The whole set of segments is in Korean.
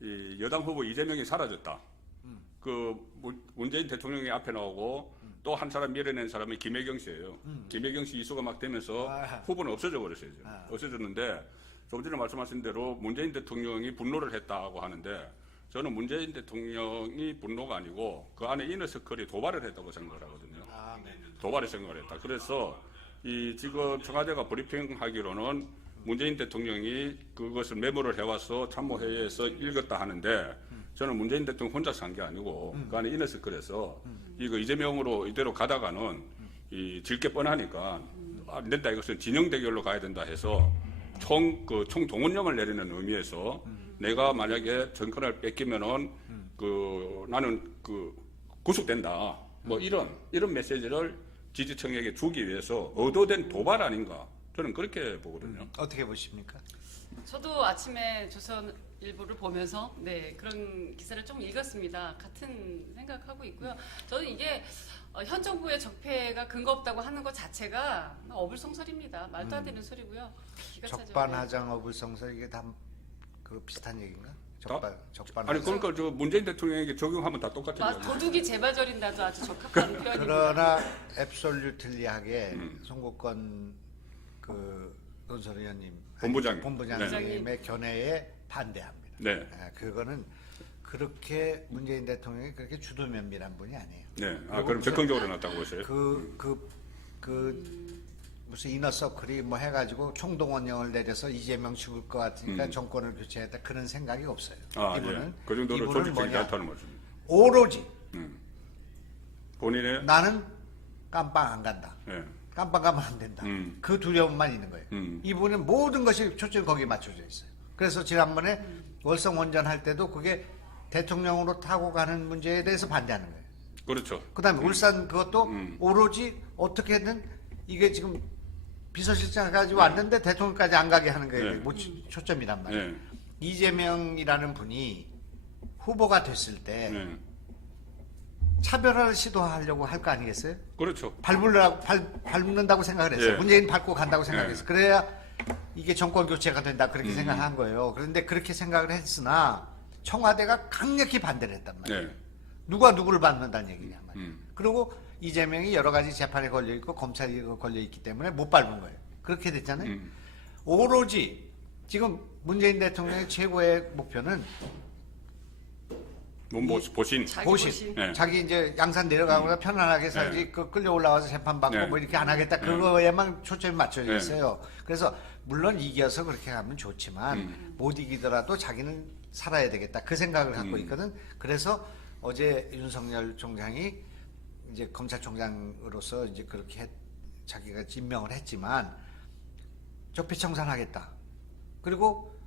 이 여당 후보 이재명이 사라졌다. 그 문재인 대통령이 앞에 나오고 또 한 사람 밀어낸 사람이 김혜경 씨예요. 김혜경 씨 이슈가 막 되면서 후보는 없어져 버렸어요. 없어졌는데 조금 전에 말씀하신 대로 문재인 대통령이 분노를 했다고 하는데 저는 문재인 대통령이 분노가 아니고 그 안에 이너서클이 도발을 했다고 생각을 하거든요. 도발을 생각을 했다. 그래서 이 지금 청와대가 브리핑하기로는 문재인 대통령이 그것을 메모를 해와서 참모회의에서 읽었다 하는데 저는 문재인 대통령 혼자서 한 게 아니고 그 안에 이너서클에서 이거 이재명으로 이대로 가다가는 이 질 게 뻔하니까 안 된다, 이것은 진영 대결로 가야 된다 해서 총동원령을 내리는 의미에서 내가 만약에 정권을 뺏기면은 나는 구속된다, 뭐 이런 메시지를 지지층에게 주기 위해서 의도된 도발 아닌가, 저는 그렇게 보거든요. 어떻게 보십니까? 저도 아침에 조선일보를 보면서 그런 기사를 좀 읽었습니다. 같은 생각하고 있고요. 저는 이게 현 정부의 적폐가 근거 없다고 하는 것 자체가 어불성설입니다. 말도 안 되는 소리고요. 적반하장 어불성설, 이게 다 그 비슷한 얘기인가? 적반하장. 아니 그러니까 저 문재인 대통령에게 적용하면 다 똑같은 얘기예요. 도둑이 재발절인다도 아주 적합한 표현입니다. 그러나 앱솔루틀리하게 송국건 논설 의원님 본부장님의 네. 견해에 반대합니다. 네. 그거는 그렇게 문재인 대통령이 그렇게 주도면밀한 분이 아니에요. 네. 그럼 적극적으로 나왔다고 보세요. 무슨 이너서클이 뭐 해가지고 총동원령을 내려서 이재명 죽을 것 같으니까 정권을 교체했다, 그런 생각이 없어요. 이분은 예. 그 정도로 조직적이지 않다는 거죠. 오로지 본인의 나는 깜빵 안 간다. 예. 깜빵 가면 안 된다. 그 두려움만 있는 거예요. 이분은 모든 것이 초점이 거기에 맞춰져 있어요. 그래서 지난번에 월성 원전할 때도 그게 대통령으로 타고 가는 문제에 대해서 반대하는 거예요. 그렇죠. 그다음에 울산 그것도 오로지 어떻게든 이게 지금 비서실장까지 왔는데 대통령까지 안 가게 하는 거예요. 초점이란 말이에요. 이재명이라는 분이 후보가 됐을 때 차별화를 시도하려고 할 거 아니겠어요? 그렇죠. 밟는다고 생각을 했어요. 예. 문재인 밟고 간다고 생각했어요. 그래야 이게 정권 교체가 된다, 그렇게 생각한 거예요. 그런데 그렇게 생각을 했으나 청와대가 강력히 반대를 했단 말이에요. 네. 누가 누구를 밟는다는 얘기냐 말이에요. 그리고 이재명이 여러 가지 재판에 걸려 있고 검찰이 걸려 있기 때문에 못 밟은 거예요. 그렇게 됐잖아요. 오로지 지금 문재인 대통령의 최고의 목표는 보신. 보신. 네. 자기 이제 양산 내려가거나 편안하게 살지 끌려 올라와서 재판받고 뭐 이렇게 안 하겠다. 그거에만 초점이 맞춰져 있어요. 그래서 물론 이겨서 그렇게 가면 좋지만 못 이기더라도 자기는 살아야 되겠다, 그 생각을 갖고 있거든. 그래서 어제 윤석열 총장이 이제 검찰총장으로서 이제 그렇게 자기가 임명을 했지만 적폐청산하겠다. 그리고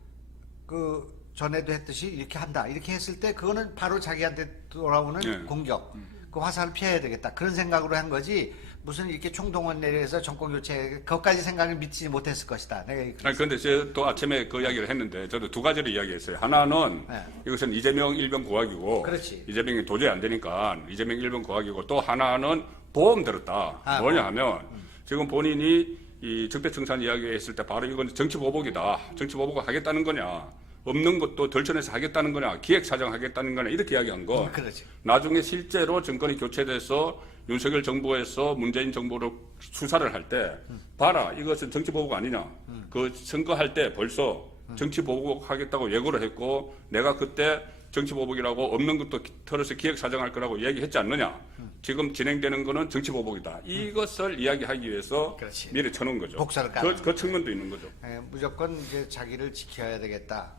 그 전에도 했듯이 이렇게 한다, 이렇게 했을 때 그거는 바로 자기한테 돌아오는 공격, 그 화살을 피해야 되겠다, 그런 생각으로 한 거지, 무슨 이렇게 총동원 내려서 정권 교체 그것까지 생각을 믿지 못했을 것이다. 아니 근데 제가 또 아침에 그 이야기를 했는데 저도 두 가지를 이야기했어요. 하나는 이것은 이재명 일병 고학이고, 그렇지. 이재명이 도저히 안 되니까 이재명 일병 고학이고, 또 하나는 보험 들었다. 뭐냐 하면 지금 본인이 이 적폐청산 이야기했을 때 바로 이건 정치보복이다, 정치보복을 하겠다는 거냐, 없는 것도 덜쳐내서 하겠다는 거냐, 기획사정하겠다는 거냐, 이렇게 이야기한 거. 그렇지. 나중에 실제로 정권이 교체돼서 윤석열 정부에서 문재인 정부로 수사를 할 때 봐라, 이것은 정치보복 아니냐. 그 선거할 때 벌써 정치보복 하겠다고 예고를 했고, 내가 그때 정치보복이라고 없는 것도 털어서 기획사정할 거라고 얘기했지 않느냐. 지금 진행되는 거는 정치보복이다. 이것을 이야기하기 위해서 그렇지. 미리 쳐놓은 거죠. 복사를 깔아. 그 측면도 있는 거죠. 무조건 이제 자기를 지켜야 되겠다,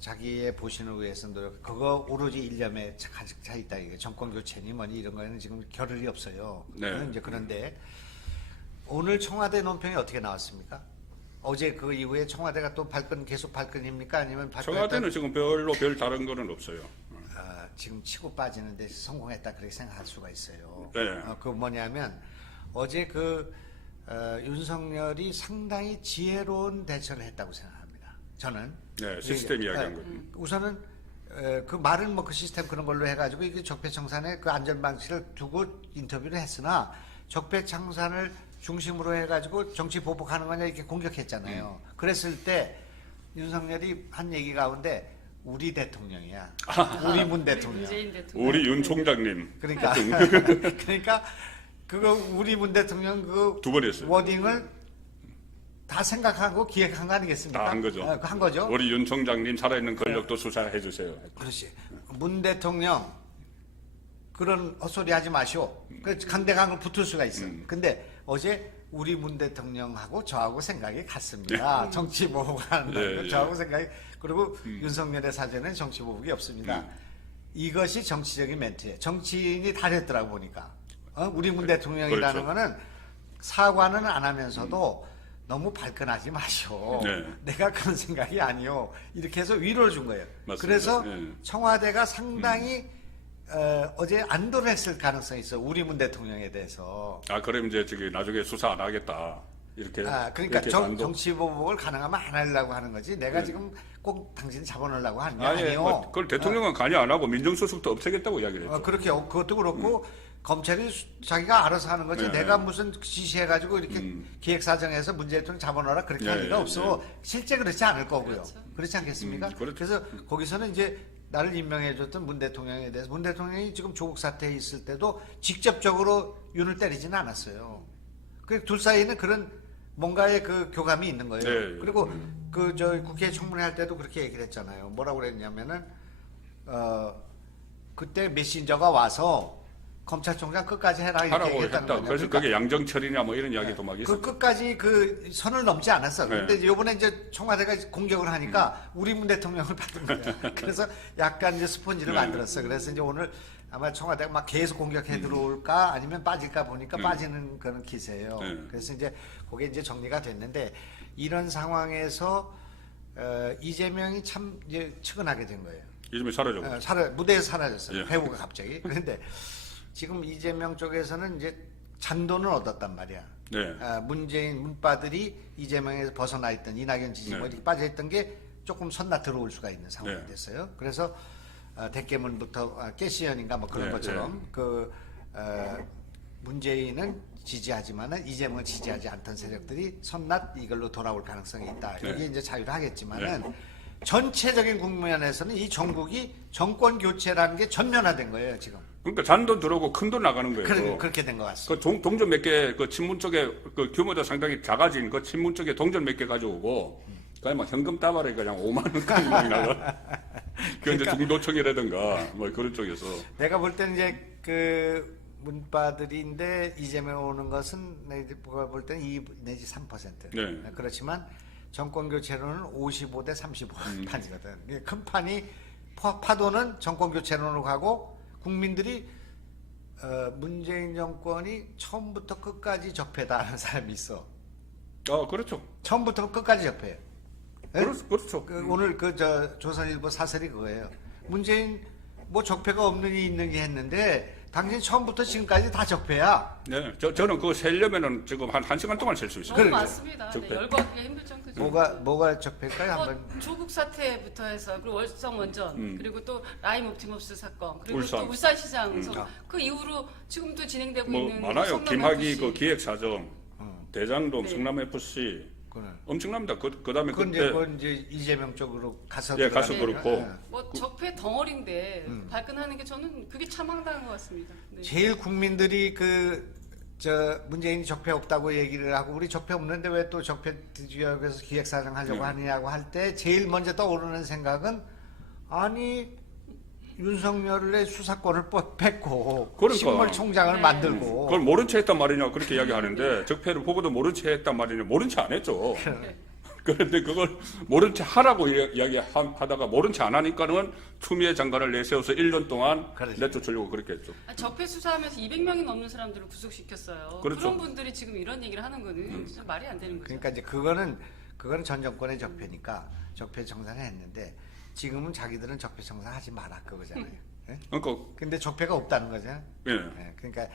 자기의 보신을 위해서 노력, 그거 오로지 일념에 가득 차 있다. 이게 정권 교체니 뭐니 이런 거에는 지금 겨를이 없어요. 네. 이제 그런데 오늘 청와대 논평이 어떻게 나왔습니까? 어제 그 이후에 청와대가 또 계속 발끈입니까? 아니면 청와대는 지금 별 다른 거는 없어요. 지금 치고 빠지는 데 성공했다, 그렇게 생각할 수가 있어요. 네. 그 뭐냐면 어제 윤석열이 상당히 지혜로운 대처를 했다고 생각합니다. 저는. 네, 시스템 이야기한 거죠. 우선은 그 말은 뭐 그 시스템 그런 걸로 해가지고 이게 적폐청산의 그 안전방식을 두고 인터뷰를 했으나 적폐청산을 중심으로 해가지고 정치 보복하는 거냐 이렇게 공격했잖아요. 그랬을 때 윤석열이 한 얘기 가운데 우리 대통령이야. 우리 문 대통령. 문재인 대통령. 우리 윤 총장님 그러니까 그러니까 그거 우리 문 대통령 그 두 번 했어요. 워딩을 다 생각하고 기획한 거 아니겠습니까? 다 한 거죠. 한 거죠. 우리 윤 총장님 살아있는 권력도 수사해 주세요. 그렇지. 문 대통령 그런 헛소리 하지 마시오. 그 강대강을 붙을 수가 있어. 근데 어제 우리 문 대통령하고 저하고 생각이 같습니다. 정치 보복을 한다는 예, 저하고 생각이 그리고 윤석열의 사전엔 정치 보복이 없습니다. 이것이 정치적인 멘트예요. 정치인이 다 됐더라고 보니까. 우리 문 대통령이라는 그렇죠. 거는 사과는 안 하면서도 너무 발끈하지 마시오. 네. 내가 그런 생각이 아니오. 이렇게 해서 위로를 준 거예요. 맞습니다. 그래서 네. 청와대가 상당히 어제 안도를 했을 가능성이 있어. 우리 문 대통령에 대해서. 아 그럼 이제 저기 나중에 수사 안 하겠다 이렇게. 그러니까 이렇게 해서 안도- 정치 보복을 가능하면 안 하려고 하는 거지. 내가 지금 꼭 당신 잡아놓으려고 하는 게 아니, 아니요. 뭐, 그걸 대통령은 관여 안 하고 민정수석도 없애겠다고 이야기를 했죠. 그렇게 그것도 그렇고 검찰이 자기가 알아서 하는 거지. 네, 내가 네. 무슨 지시해가지고 이렇게 기획사정에서 문재인 대통령 잡아놓으라 그렇게 할 네, 리가 네, 없어. 실제 그렇지 않을 거고요. 그렇죠. 그렇지 않겠습니까? 그렇죠. 그래서 거기서는 이제 나를 임명해줬던 문 대통령에 대해서 문 대통령이 지금 조국 사태에 있을 때도 직접적으로 윤을 때리지는 않았어요. 그 둘 사이에는 그런 뭔가의 그 교감이 있는 거예요. 네. 그리고 그 저 국회 청문회 할 때도 그렇게 얘기를 했잖아요. 뭐라고 그랬냐면은 그때 메신저가 와서 검찰총장 끝까지 해라 이렇게 하라고 얘기했다는 했다. 거예요. 그래서 그게 양정철이냐 뭐 이런 이야기도 막 그 있었죠. 끝까지 그 선을 넘지 않았어. 네. 근데 이번에 이제 청와대가 공격을 하니까 우리 문 대통령을 받은 거야. 그래서 약간 이제 스폰지를 네. 만들었어. 그래서 이제 오늘 아마 청와대가 막 계속 공격해 들어올까 아니면 빠질까 보니까 빠지는 그런 기세예요. 네. 그래서 이제 그게 이제 정리가 됐는데 이런 상황에서 이재명이 참 이제 측은하게 된 거예요. 이름이 사라져. 무대에서 사라졌어요. 예. 배우가 갑자기. 그런데 지금 이재명 쪽에서는 이제 잔돈을 얻었단 말이야. 네. 문재인 문바들이 이재명에서 벗어나 있던 이낙연 지지 뭐 네. 이렇게 빠져 있던 게 조금 선나 들어올 수가 있는 상황이 네. 됐어요. 그래서 대깨문부터 깨시연인가 뭐 그런 네, 것처럼 그 문재인은 지지하지만은 이재명을 지지하지 않던 세력들이 선낫 이걸로 돌아올 가능성이 있다. 네. 여기 이제 자유하겠지만은 전체적인 국면에서는 이 전국이 정권 교체라는 게 전면화된 거예요 지금. 그러니까 잔돈 들어오고 큰 돈 나가는 거예요. 그렇게 된 것 같습니다. 그 동전 몇 개, 그 친문 쪽에 그 규모도 상당히 작아진 그 친문 쪽에 동전 몇 개 가져오고, 그냥 막 현금 따발에 그냥 5만 원까지 막 나가. 그 이제 중도청이라든가 뭐 그런 쪽에서. 내가 볼 때는 이제 그 문바들인데 이재명 오는 것은 내가 볼 때는 2 내지 3%. 네. 그렇지만 정권 교체로는 55대 35 판이거든. 큰 판이 파도는 정권 교체론으로 가고 국민들이 문재인 정권이 처음부터 끝까지 적폐다 하는 사람이 있어. 그렇죠. 처음부터 끝까지 적폐예요. 예? 그렇죠. 오늘 조선일보 사설이 그거예요. 문재인 뭐 적폐가 없느니 있느니 했는데 당신 처음부터 지금까지 다 적폐야. 네. 저는 그거 세려면은 지금 한 시간 동안 셀 수 있어요. 너무 그러니까. 많습니다. 네, 적폐. 열거하기가 힘들 정도죠. 뭐가 적폐일까요? 한번 조국 사태부터 해서 그리고 월성 원전 그리고 또 라임 옵티머스 사건 그리고 울산. 또 울산시장 그 이후로 지금도 진행되고 뭐 있는 많아요. 성남 김학의 FC. 그 기획사정, 대장동, 네. 성남 FC 그거는. 엄청납니다. 그다음에 그건 그때 그건 이제 이재명 쪽으로 가서 예, 가서 들어가는 그렇고. 거야. 뭐 적폐 덩어리인데 발끈하는 게 저는 그게 참 황당한 것 같습니다. 네. 제일 국민들이 문재인이 적폐 없다고 얘기를 하고 우리 적폐 없는데 왜 또 적폐 지역에서 기획사정 하려고 하느냐고 할 때 제일 먼저 떠오르는 생각은 아니 윤석열의 수사권을 뺐고 그러니까. 식물총장을 네. 만들고 그걸 모른 채 했단 말이냐 그렇게 이야기하는데 적폐를 보고도 모른 채 했단 말이냐 모른 채 안 했죠. 그런데 그걸 모른 채 하라고 이야기하다가 모른 채 안 하니까는 추미애 장관을 내세워서 1년 동안 그러죠. 내쫓으려고 그렇게 했죠. 적폐 수사하면서 200명이 넘는 사람들을 구속시켰어요. 그렇죠. 그런 분들이 지금 이런 얘기를 하는 거는 진짜 말이 안 되는 거죠. 그러니까 이제 그거는 전 정권의 적폐니까 적폐 청산을 했는데 지금은 자기들은 적폐 청산하지 마라 그거잖아요. 예? 그러니까 근데 적폐가 없다는 거잖아요. 예. 예, 그러니까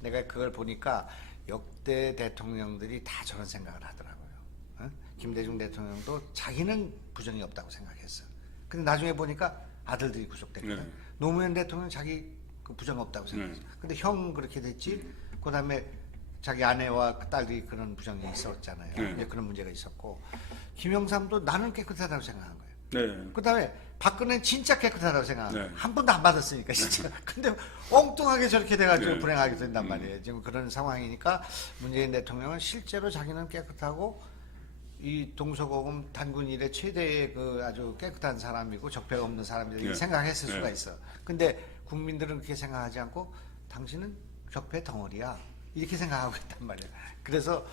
내가 그걸 보니까 역대 대통령들이 다 저런 생각을 하더라고요. 김대중 대통령도 자기는 부정이 없다고 생각했어. 근데 나중에 보니까 아들들이 구속됐거든. 네. 노무현 대통령 자기 그 부정 없다고 생각했어. 근데 형 그렇게 됐지. 그다음에 자기 아내와 딸이 그런 부정이 있었잖아요. 네. 이제 그런 문제가 있었고 김영삼도 나는 깨끗하다고 생각한 거예요. 네. 그다음에 박근혜는 진짜 깨끗하다고 생각합니다. 네. 한 번도 안 받았으니까 진짜. 근데 엉뚱하게 저렇게 돼가지고 네. 불행하게 된단 말이에요. 지금 그런 상황이니까 문재인 대통령은 실제로 자기는 깨끗하고 이 동서고금 단군 이래 최대의 그 아주 깨끗한 사람이고 적폐가 없는 사람이다 이렇게 네. 생각했을 네. 수가 있어. 근데 국민들은 그렇게 생각하지 않고 당신은 적폐 덩어리야 이렇게 생각하고 있단 말이에요. 그래서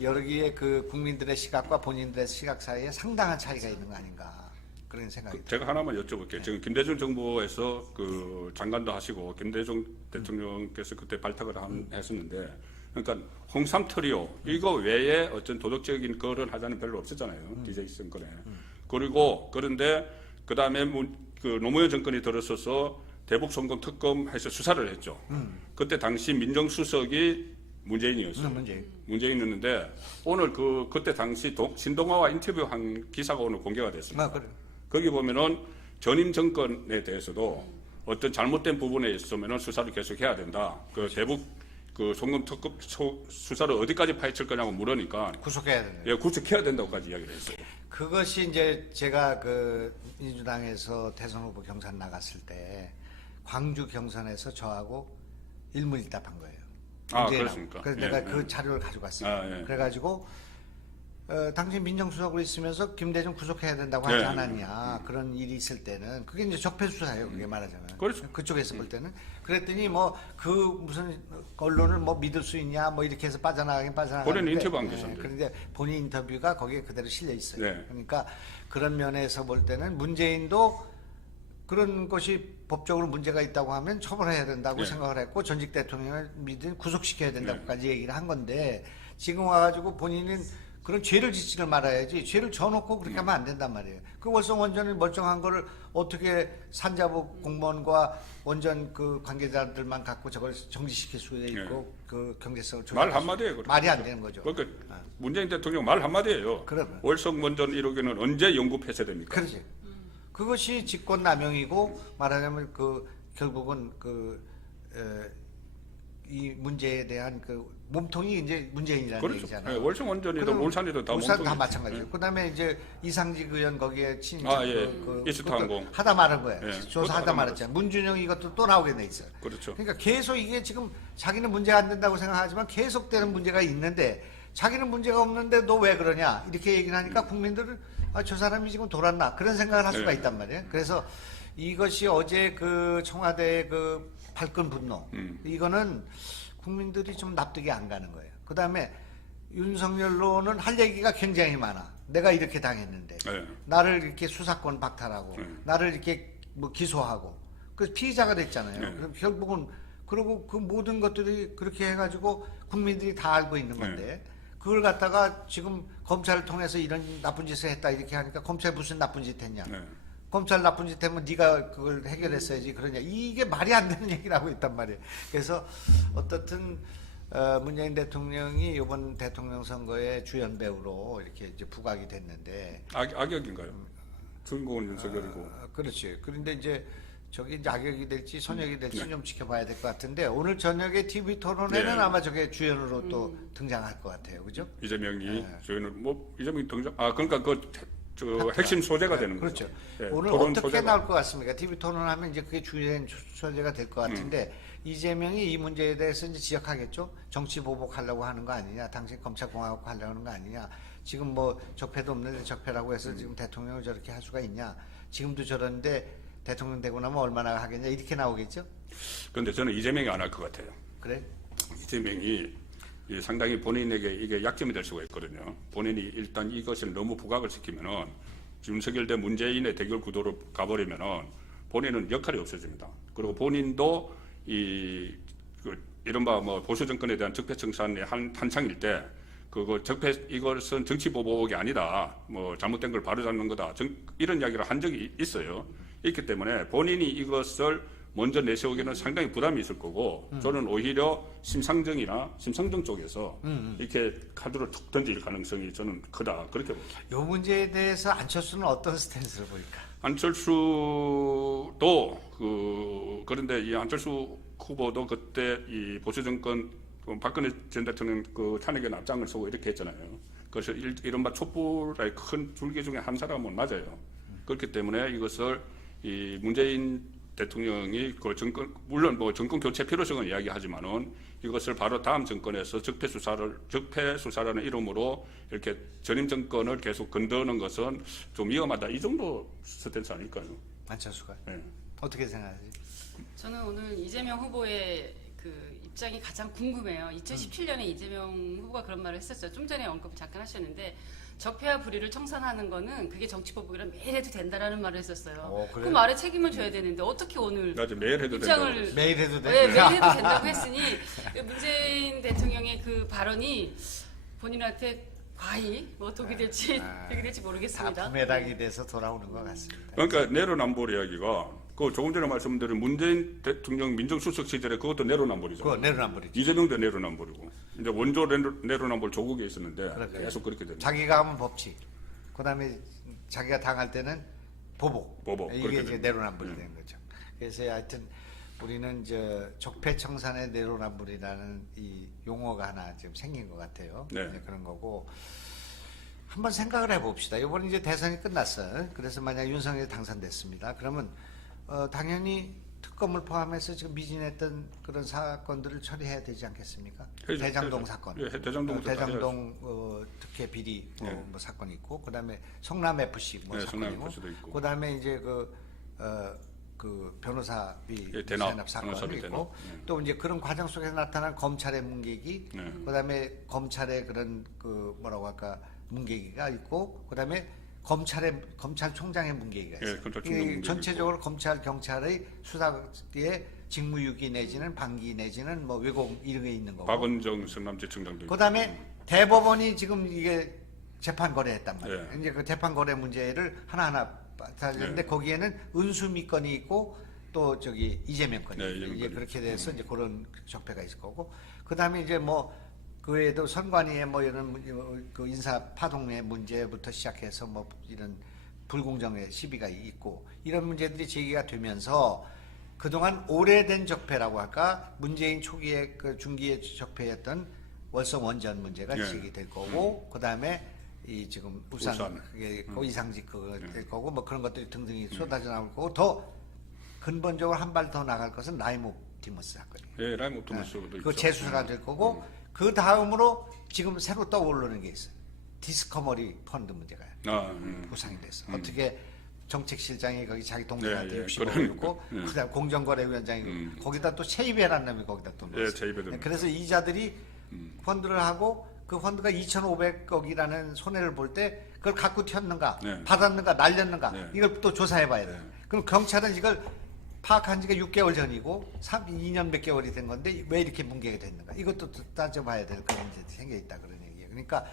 여기에 그 국민들의 시각과 본인들의 시각 사이에 상당한 차이가 있는 거 아닌가 그런 생각이 듭니다. 제가 하나만 여쭤볼게요. 지금 김대중 정부에서 그 장관도 하시고 김대중 대통령께서 그때 발탁을 했었는데, 그러니까 홍삼 트리오 이거 외에 어떤 도덕적인 거를 하자는 별로 없었잖아요. DJ 정권에. 그리고 그런데 그 다음에 그 노무현 정권이 들어서서 대북 송금 특검해서 수사를 했죠. 그때 당시 민정수석이 문재인이었어요. 문재인이었는데 오늘 그때 당시 신동아와 인터뷰한 기사가 오늘 공개가 됐습니다. 아, 그래요. 거기 보면은 전임 정권에 대해서도 어떤 잘못된 부분에 있으면은 수사를 계속해야 된다. 그 대북 그 송금 특급 수사를 어디까지 파헤칠 거냐고 물으니까 구속해야 된다. 예, 구속해야 된다고까지 이야기를 했어요. 그것이 이제 제가 그 민주당에서 대선 후보 경선 나갔을 때 광주 경선에서 저하고 일문일답한 거예요. 아, 문재인하고. 그렇습니까? 그래서 예, 내가 예. 그 자료를 가져갔어요. 아, 예. 그래가지고 당신 민정수석으로 있으면서 김대중 구속해야 된다고 하지 네. 않았냐. 그런 일이 있을 때는 그게 이제 적폐수사예요. 그게 말하자면. 그렇죠. 그쪽에서 볼 때는. 그랬더니 뭐 그 무슨 언론을 뭐 믿을 수 있냐 뭐 이렇게 해서 빠져나가긴 빠져나가는데. 본인 인터뷰한 게 있었는데. 그런데 본인 인터뷰가 거기에 그대로 실려 있어요. 네. 그러니까 그런 면에서 볼 때는 문재인도 그런 것이 법적으로 문제가 있다고 하면 처벌해야 된다고 네. 생각을 했고 전직 대통령을 미든 구속시켜야 된다고까지 얘기를 한 건데 지금 와가지고 본인은 그런 죄를 짓지를 말아야지 죄를 져놓고 그렇게 하면 안 된단 말이에요. 그 월성 원전이 멀쩡한 거를 어떻게 산자부 공무원과 원전 그 관계자들만 갖고 저걸 정지시킬 수 있고 그 경제성을 말 한마디예요. 그렇죠. 말이 안 되는 거죠. 그러니까 문재인 대통령 말 한마디예요. 그러면. 월성 원전 1호기는 언제 영구 폐쇄됩니까? 그렇지. 그것이 직권남용이고 말하자면 그 결국은 이 문제에 대한 그 몸통이 이제 문재인이라는 그렇죠. 얘기잖아요. 예, 월성 원전이든 그럼 울산이든 다 울산 다 몸통이죠. 마찬가지죠. 예. 그다음에 이제 이상직 의원 거기에 친 아, 예. 이스타 그것도 항공. 하다 말은 거예요. 예. 조사하다 그것도 말았잖아요. 문준영 이것도 또 나오게 돼 있어요. 그렇죠. 그러니까 계속 이게 지금 자기는 문제가 안 된다고 생각하지만 계속되는 문제가 있는데 자기는 문제가 없는데 너 왜 그러냐 이렇게 얘기를 하니까 국민들은 아, 저 사람이 지금 돌았나 그런 생각을 할 수가 네. 있단 말이에요. 그래서 이것이 어제 그 청와대의 그 발끈 분노 이거는 국민들이 좀 납득이 안 가는 거예요. 그 다음에 윤석열로는 할 얘기가 굉장히 많아. 내가 이렇게 당했는데 네. 나를 이렇게 수사권 박탈하고 네. 나를 이렇게 뭐 기소하고 그래서 피의자가 됐잖아요. 네. 그럼 결국은 그리고 그 모든 것들이 그렇게 해가지고 국민들이 다 알고 있는 건데 그걸 갖다가 지금 검찰을 통해서 이런 나쁜 짓을 했다 이렇게 하니까 검찰 무슨 나쁜 짓 했냐. 네. 검찰 나쁜 짓 하면 네가 그걸 해결했어야지 그러냐. 이게 말이 안 되는 얘기를 하고 있단 말이에요. 그래서 어떻든 문재인 대통령이 이번 대통령 선거의 주연 배우로 이렇게 이제 부각이 됐는데 악역인가요? 주인공은 윤석열이고. 그렇지. 그런데 이제 저게 이제 악역이 될지 선역이 될지 좀 지켜봐야 될 것 같은데 오늘 저녁에 TV 토론회는 네. 아마 저게 주연으로 또 등장할 것 같아요. 그죠? 이재명이 저희는 뭐 이재명이 등장. 아 그러니까 저 핵심 소재가 되는 거죠. 그렇죠. 예, 오늘 토론 어떻게 소재가. 나올 것 같습니까? TV 토론하면 이제 그게 주된 소재가 될 것 같은데 이재명이 이 문제에 대해서 이제 지적하겠죠. 정치 보복하려고 하는 거 아니냐, 당신 검찰공화국 하려고 하는 거 아니냐. 지금 뭐 적폐도 없는데 적폐라고 해서 지금 대통령을 저렇게 할 수가 있냐. 지금도 저런데 대통령 되고 나면 얼마나 하겠냐 이렇게 나오겠죠. 그런데 저는 이재명이 안 할 것 같아요. 그래? 이재명이 상당히 본인에게 이게 약점이 될 수가 있거든요. 본인이 일단 이것을 너무 부각을 시키면은 윤석열 대 문재인의 대결 구도로 가버리면은 본인은 역할이 없어집니다. 그리고 본인도 이른바 뭐 보수 정권에 대한 적폐 청산의 한창일 때 이것은 정치 보복이 아니다. 뭐 잘못된 걸 바로잡는 거다. 이런 이야기를 한 적이 있어요. 있기 때문에 본인이 이것을 먼저 내세우기는 상당히 부담이 있을 거고 저는 오히려 심상정 쪽에서 이렇게 카드를 툭 던질 가능성이 저는 크다 그렇게 봅니다. 이 문제에 대해서 안철수는 어떤 스탠스를 보일까? 안철수도 그런데 이 안철수 후보도 그때 이 보수 정권 박근혜 전 대통령 그 탄핵에 앞장을 서고 이렇게 했잖아요. 그래서 이른바 촛불의 큰 줄기 중에 한 사람은 맞아요. 그렇기 때문에 이것을 이 문재인 대통령이 그 정권, 물론 뭐 정권 교체 필요성은 이야기하지만은 이것을 바로 다음 정권에서 적폐 수사라는 이름으로 이렇게 전임 정권을 계속 건드는 것은 좀 위험하다. 이 정도 스탠스 아닐까요? 안철수가 네. 어떻게 생각하지? 저는 오늘 이재명 후보의 그 입장이 가장 궁금해요. 2017년에 이재명 후보가 그런 말을 했었어요. 좀 전에 언급 잠깐 하셨는데 적폐와 불의를 청산하는 거는 그게 정치법이랑 매일 해도 된다라는 말을 했었어요. 그 그래요? 말에 책임을 져야 되는데 어떻게 오늘 맞아, 매일 해도 입장을 된다고 매일 해도 돼? 네, 매일 해도 된다고 했으니 문재인 대통령의 그 발언이 본인한테 과히 뭐 독이 될지 득이 될지 다 모르겠습니다. 부메랑이 돼서 돌아오는 것 같습니다. 그러니까 내로남불 이야기가 그 조금 전에 말씀드린 문재인 대통령 민정수석 시절에 그것도 그거 내로남불이잖아요. 내로남불이죠. 이재명도 내로남불이고 이제 원조 내로남불 조국에 있었는데 그렇게. 계속 그렇게 됩니다. 자기가 하면 법칙, 그다음에 자기가 당할 때는 보복. 보복, 이게 그렇게 이제 됩니다. 내로남불이 된 거죠. 그래서 하여튼 우리는 적폐청산의 내로남불이라는 이 용어가 하나 지금 생긴 것 같아요. 네. 이제 그런 거고 한번 생각을 해봅시다. 이번에 이제 대선이 끝났어요. 그래서 만약 윤석열이 당선됐습니다. 그러면 당연히 특검을 포함해서 지금 미진했던 그런 사건들을 처리해야 되지 않겠습니까? 해야죠, 대장동 해야죠. 사건, 예, 대장동부터 다 대장동 특혜 비리 예. 뭐 사건이 있고, 그다음에 성남 FC 뭐 네, 성남 사건이고, FC도 있고. 그다음에 이제 그 변호사비 예, 대납, 세납 사건이 변호사비 있고, 대납. 예. 또 이제 그런 과정 속에서 나타난 검찰의 문객이, 네. 그다음에 검찰의 그런 그 뭐라고 할까 문객이가 있고, 그다음에 검찰총장의 문계기가 있어요. 예, 검찰총장 이 문계기 전체적으로 검찰 경찰의 수사에 직무유기 내지는 방기 내지는 뭐 왜곡 이런 게 있는 거고. 박원정 성남지청장도 있고. 그다음에 대법원이 지금 이게 재판 거래했단 말이에요. 예. 이제 그 재판 거래 문제를 하나하나 따지는데 예. 거기에는 은수미 건이 있고 또 저기 이재명 건이 네, 있고 이재명 이제 건이 그렇게 돼서 이제 그런 적폐가 있을 거고. 그다음에 이제 뭐 그 외에도 선관위의 뭐 이런 그 인사 파동의 문제부터 시작해서 뭐 이런 불공정의 시비가 있고 이런 문제들이 제기가 되면서 그동안 오래된 적폐라고 할까 문재인 초기에 그 중기의 적폐였던 월성 원전 문제가 예. 제기될 거고 그다음에 이 지금 울산 울산. 그게 고이상직 그거 될 거고 뭐 그런 것들이 등등이 쏟아져 나올 거고 더 근본적으로 한 발 더 나갈 것은 라임옵티머스 사건이에요. 예, 라임 옵티머스도 그 있죠. 재수사가 될 거고 그 다음으로 지금 새로 떠오르는 게 있어요. 디스커버리 펀드 문제가 구상이 됐어. 어떻게 정책실장이 거기 자기 동생한테 예, 예. 60억을 그런 주고 거, 예. 그다음 공정거래위원장이 거기다 또 체입해란 놈이 거기다 또 예, 넣었어요. 체입해도 그래서 이자들이 펀드를 하고 그 펀드가 2,500억이라는 손해를 볼 때 그걸 갖고 튀었는가 네. 받았는가 날렸는가 네. 이걸 또 조사해봐야 돼요. 그럼 경찰은 이걸 파악한 지가 6개월 전이고 2년 몇 개월이 된 건데 왜 이렇게 뭉개게 됐는가 이것도 따져봐야 될 그런 문제도 생겨있다 그런 얘기예요. 그러니까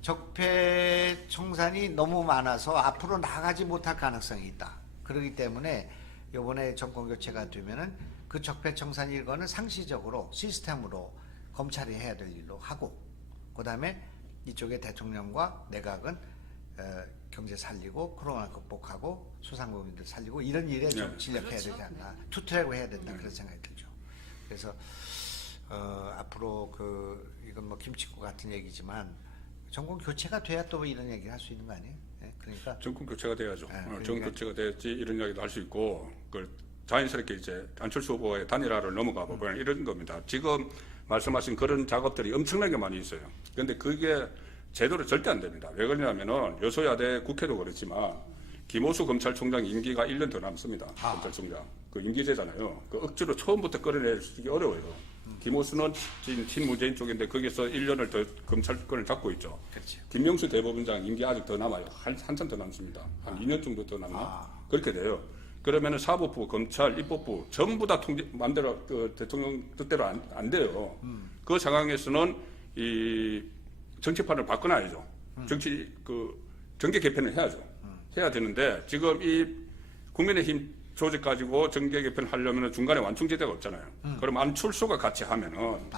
적폐 청산이 너무 많아서 앞으로 나가지 못할 가능성이 있다. 그렇기 때문에 이번에 정권 교체가 되면은 그 적폐 청산 일과는 상시적으로 시스템으로 검찰이 해야 될 일로 하고 그다음에 이쪽에 대통령과 내각은 경제 살리고 코로나 극복하고 소상공인들 살리고 이런 일에 좀 네. 진력해야 그렇죠. 되지 않나 투트랙을 해야 된다 그런 생각이 들죠. 그래서 앞으로 이건 뭐 김치국 같은 얘기지만 정권 교체가 돼야 또 이런 얘기를 할 수 있는 거 아니에요? 네, 그러니까 정권 교체가 돼야죠. 그러니까. 정권 교체가 돼야지 이런 이야기도 할 수 있고 그걸 자연스럽게 이제 안철수 후보의 단일화를 넘어가 보고 이런 겁니다. 지금 말씀하신 그런 작업들이 엄청나게 많이 있어요. 그런데 그게 제대로 절대 안 됩니다. 왜 그러냐면은 여소야대 국회도 그렇지만 김호수 검찰총장 임기가 1년 더 남습니다. 검찰총장. 그 임기제잖아요. 그 억지로 처음부터 끌어내기 어려워요. 김호수는 지금 친문재인 쪽인데 거기서 1년을 더 검찰권을 잡고 있죠. 그렇죠. 김명수 대법원장 임기 아직 더 남아요. 한참 더 남습니다. 한 2년 정도 더 남나? 그렇게 돼요. 그러면은 사법부, 검찰, 입법부 전부 다 마음대로 그 대통령 뜻대로 안 돼요. 그 상황에서는 이 정치판을 바꿔놔야죠. 정계 개편을 해야죠. 해야 되는데 지금 이 국민의힘 조직 가지고 정계 개편 하려면 중간에 완충지대가 없잖아요. 그럼 안철수가 같이 하면은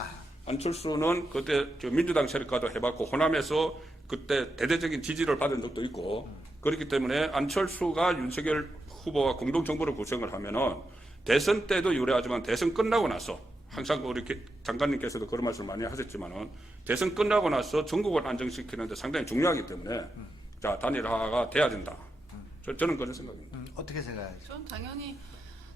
안철수는 그때 민주당 세력과도 해봤고 호남에서 그때 대대적인 지지를 받은 적도 있고 그렇기 때문에 안철수가 윤석열 후보와 공동정부를 구성을 하면은 대선 때도 유례하지만 대선 끝나고 나서 항상 우리 장관님께서도 그런 말씀을 많이 하셨지만은 대선 끝나고 나서 전국을 안정시키는데 상당히 중요하기 때문에 자 단일화가 돼야 된다. 저는 그런 생각입니다. 어떻게 생각하세요? 전 당연히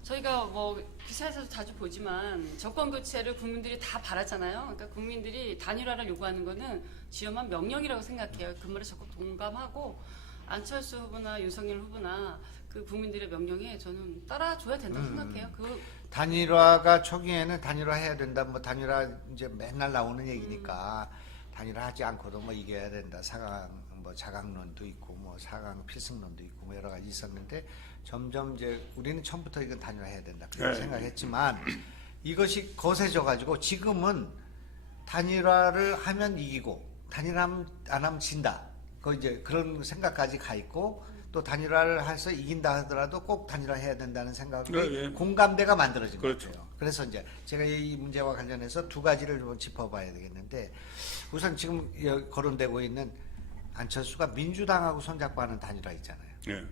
저희가 뭐 기사에서도 자주 보지만 정권 교체를 국민들이 다 바라잖아요. 그러니까 국민들이 단일화를 요구하는 거는 지엄한 명령이라고 생각해요. 그 말에 적극 동감하고 안철수 후보나 윤석열 후보나 그 국민들의 명령에 저는 따라줘야 된다고 생각해요. 단일화가 초기에는 단일화해야 된다. 뭐 단일화 이제 맨날 나오는 얘기니까 단일화하지 않고도 뭐 이겨야 된다. 4강 뭐 자강론도 있고 뭐 4강 필승론도 있고 뭐 여러 가지 있었는데 점점 이제 우리는 처음부터 이건 단일화해야 된다 그렇게 생각했지만 이것이 거세져 가지고 지금은 단일화를 하면 이기고 단일화 안 하면 진다. 그 이제 그런 생각까지 가 있고 또 단일화를 해서 이긴다 하더라도 꼭 단일화해야 된다는 생각이 공감대가 만들어진 것 같아요. 그래서 이제 제가 이 문제와 관련해서 두 가지를 좀 짚어봐야 되겠는데 우선 지금 거론되고 있는 안철수가 민주당하고 손잡고하는 단일화 있잖아요.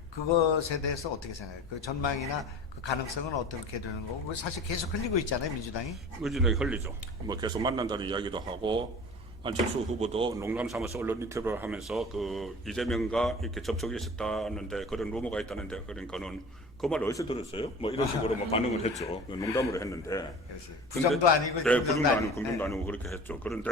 그것에 대해서 어떻게 생각해요? 그 전망이나 그 가능성은 어떻게 되는 거고 사실 계속 흘리고 있잖아요, 민주당이. 민주당이 흘리죠. 뭐 계속 만난다는 이야기도 하고 안철수 후보도 농담 삼아서 언론 인터뷰를 하면서 그 이재명과 이렇게 접촉이 있었다는데 그런 루머가 있다는데 그러니까는 그 말 어디서 들었어요? 뭐 이런 식으로 뭐 반응을 했죠. 농담으로 했는데. 부정도 아니고 네, 부정도 아니고 긍정도 아니고 그렇게 했죠. 그런데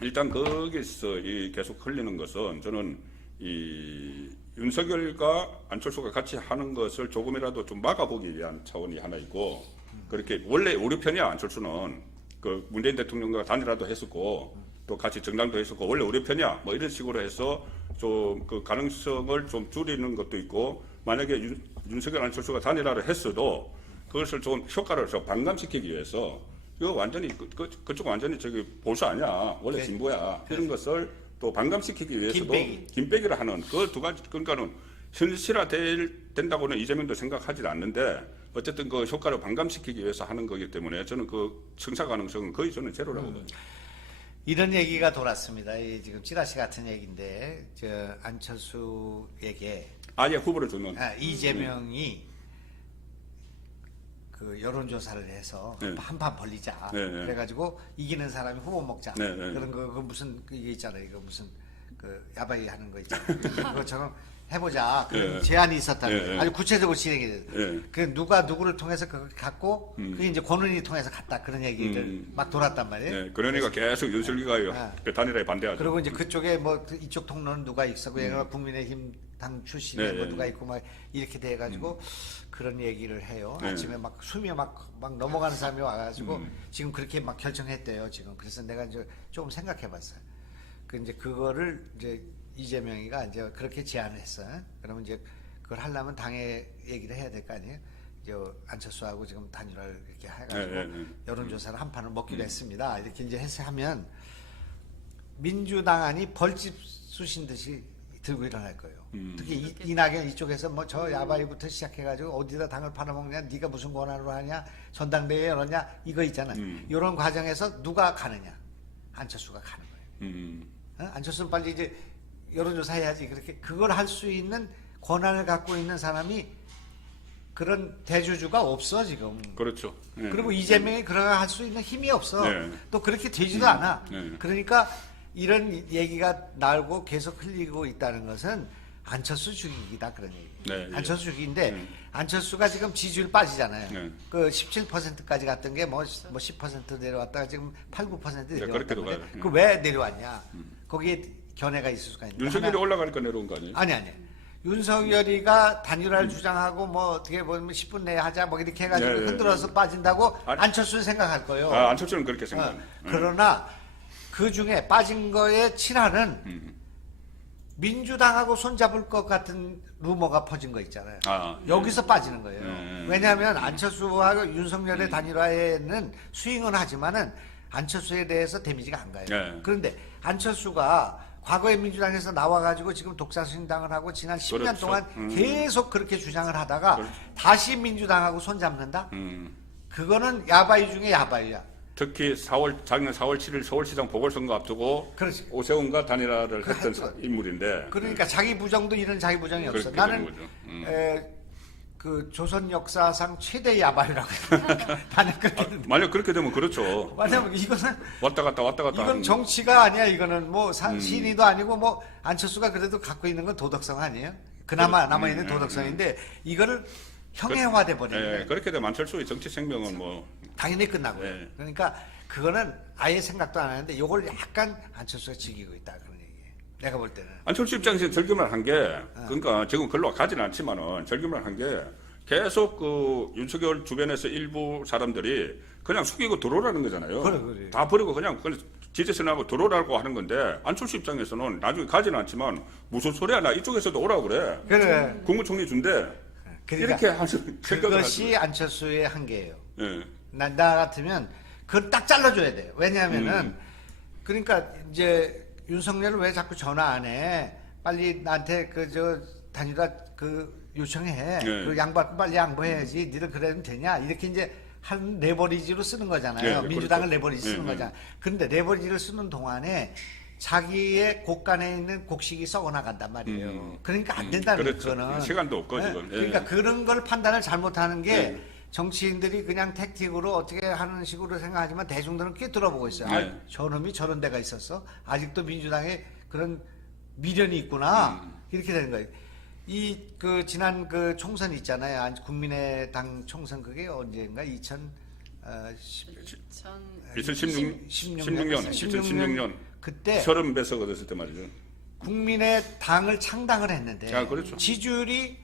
일단 거기서 이 계속 흘리는 것은 저는 이 윤석열과 안철수가 같이 하는 것을 조금이라도 좀 막아보기 위한 차원이 하나 있고 그렇게 원래 우리 편이야 안철수는 그 문재인 대통령과 단일화도 했었고 또 같이 정당도 했었고 원래 우리 편이야 뭐 이런 식으로 해서 좀 그 가능성을 좀 줄이는 것도 있고 만약에 윤석열 안철수가 단일화를 했어도 그것을 좀 효과를 좀 반감시키기 위해서 이거 완전히 그쪽 완전히 저기 보수 아니야 원래 진보야 이런 것을 또 반감시키기 위해서도 김빼기를 하는 그 두 가지 그러니까는 현실화 된다고는 이재명도 생각하지 않는데 어쨌든 그 효과를 반감시키기 위해서 하는 거기 때문에 저는 그 성사 가능성은 거의 저는 제로라고 봐요. 이런 얘기가 돌았습니다. 이 지금 찌라시 같은 얘기인데 저 안철수에게 아예 후보를 주는 이재명이 그 여론조사를 해서 한판 벌리자. 그래가지고 이기는 사람이 후보 먹자. 그런 거 무슨 이게 있잖아요. 이거 무슨 그 야바이 하는 거 있잖아요. 그것처럼 해보자. 그런 제안이 있었다는 아주 구체적으로 진행이 돼요. 그 누가 누구를 통해서 그걸 갖고 그게 이제 권은희 통해서 갔다 그런 얘기를 막 돌았단 말이에요. 그러니까 계속 윤석열이가 단일화에 반대하죠. 그리고 이제 그쪽에 뭐 이쪽 통로는 누가 있었고 얘가 국민의힘 당 출신에 뭐 누가 있고 막 이렇게 돼가지고 그런 얘기를 해요. 아침에 막 숨이 막 넘어가는 사람이 와가지고 지금 그렇게 막 결정했대요. 지금 그래서 내가 이제 조금 생각해봤어요. 그 이제 그거를 이제 이재명이가 이제 그렇게 제안을 했어요. 그러면 이제 그걸 하려면 당에 얘기를 해야 될 거 아니에요. 이제 안철수하고 지금 단일화를 이렇게 해가지고 여론조사를 한 판을 먹기로 했습니다. 이렇게 이제 해서 하면 민주당안이 벌집 쑤신 듯이 들고 일어날 거예요. 특히 이낙연 이쪽에서 뭐 저 야바이부터 시작해가지고 어디다 당을 팔아먹냐, 네가 무슨 권한으로 하냐, 전당대회에 열었냐 이거 있잖아요. 이런 과정에서 누가 가느냐, 안철수가 가는 거예요. 안철수는 빨리 이제 여론조사 해야지. 그렇게 그걸 할 수 있는 권한을 갖고 있는 사람이 그런 대주주가 없어 지금. 그렇죠. 그리고 이재명이 그런 걸 할 수 있는 힘이 없어. 또 그렇게 되지도 않아. 그러니까 이런 얘기가 나오고 계속 흘리고 있다는 것은 안철수 죽이기다 그런 얘기. 안철수 죽이인데 안철수가 지금 지지율 빠지잖아요. 그 17%까지 갔던 게 뭐 10% 내려왔다가 지금 8, 9% 내려왔다고 그래. 그 왜 내려왔냐? 거기에 견해가 있을 수가 있는데. 윤석열이 올라가니까 내려온 거 아니에요? 아니. 윤석열이가 단일화를 주장하고 뭐 어떻게 보면 10분 내에 하자 뭐 이렇게 해가지고 흔들어서 빠진다고 안철수는 생각할 거예요. 안철수는 그렇게 생각해요. 그러나 그 중에 빠진 거의 친화는 민주당하고 손잡을 것 같은 루머가 퍼진 거 있잖아요. 여기서 빠지는 거예요. 왜냐하면 안철수와 윤석열의 단일화에는 스윙은 하지만은 안철수에 대해서 데미지가 안 가요. 그런데 안철수가 과거에 민주당에서 나와가지고 지금 독자신당을 하고 지난 10년 동안 계속 그렇게 주장을 하다가 다시 민주당하고 손잡는다? 그거는 야바이 중에 야바이야. 특히 작년 4월 7일 서울시장 보궐선거 앞두고 오세훈과 단일화를 했던 인물인데. 그러니까 자기 부정도 이런 자기 부정이 없어. 나는 그 조선 역사상 최대 야바이라고 나는 그렇게 만약 그렇게 되면 그렇죠. 왜냐면 이거는 왔다 갔다 이건 정치가 아니야. 이거는 뭐 신의도 아니고 뭐 안철수가 그래도 갖고 있는 건 도덕성 아니에요? 그나마 남아있는 도덕성인데 이거를 형해화돼 버리는 예, 그렇게 되면 안철수의 정치 생명은 뭐 당연히 끝나고요. 예. 그러니까 그거는 아예 생각도 안 하는데 이걸 약간 안철수가 즐기고 있다 그런 얘기예요. 내가 볼 때는. 안철수 입장에서 절규만 한 게 그러니까 지금 글로 가지는 않지만은 절규만 한 게 계속 그 윤석열 주변에서 일부 사람들이 그냥 숙이고 들어오라는 거잖아요. 그래. 다 버리고 그냥 지지선하고 들어오라고 하는 건데 안철수 입장에서는 나중에 가지는 않지만 무슨 소리야 나 이쪽에서도 오라고 그래. 그래. 국무총리 준대. 그러니까 이렇게 하서 생각을 그것이 안철수의 한계예요. 예. 나 같으면 그걸 딱 잘라줘야 돼요. 왜냐하면은 그러니까 이제 윤석열을 왜 자꾸 전화 안 해? 빨리 나한테 단일화 요청해. 그 양보 빨리 양보해야지. 니들 그래도 되냐? 이렇게 이제 한 레버리지로 쓰는 거잖아요. 네, 민주당을 그렇죠. 레버리지 쓰는 거잖아요. 그런데 레버리지를 쓰는 동안에 자기의 곳간에 있는 곡식이 썩어나간단 말이에요. 그러니까 안 된다는 그렇죠. 거는. 시간도 없고 지금. 예. 그러니까 그런 걸 판단을 잘못하는 게 정치인들이 그냥 택틱으로 어떻게 하는 식으로 생각하지만 대중들은 꽤 들어보고 있어요. 네. 아, 저놈이 저런 데가 있었어. 아직도 민주당에 그런 미련이 있구나. 이렇게 되는 거예요. 지난 총선 있잖아요. 국민의당 총선 그게 언제인가? 2016년 그때 30배석 얻었을 때 말이죠. 국민의당을 창당을 했는데 그렇죠. 지지율이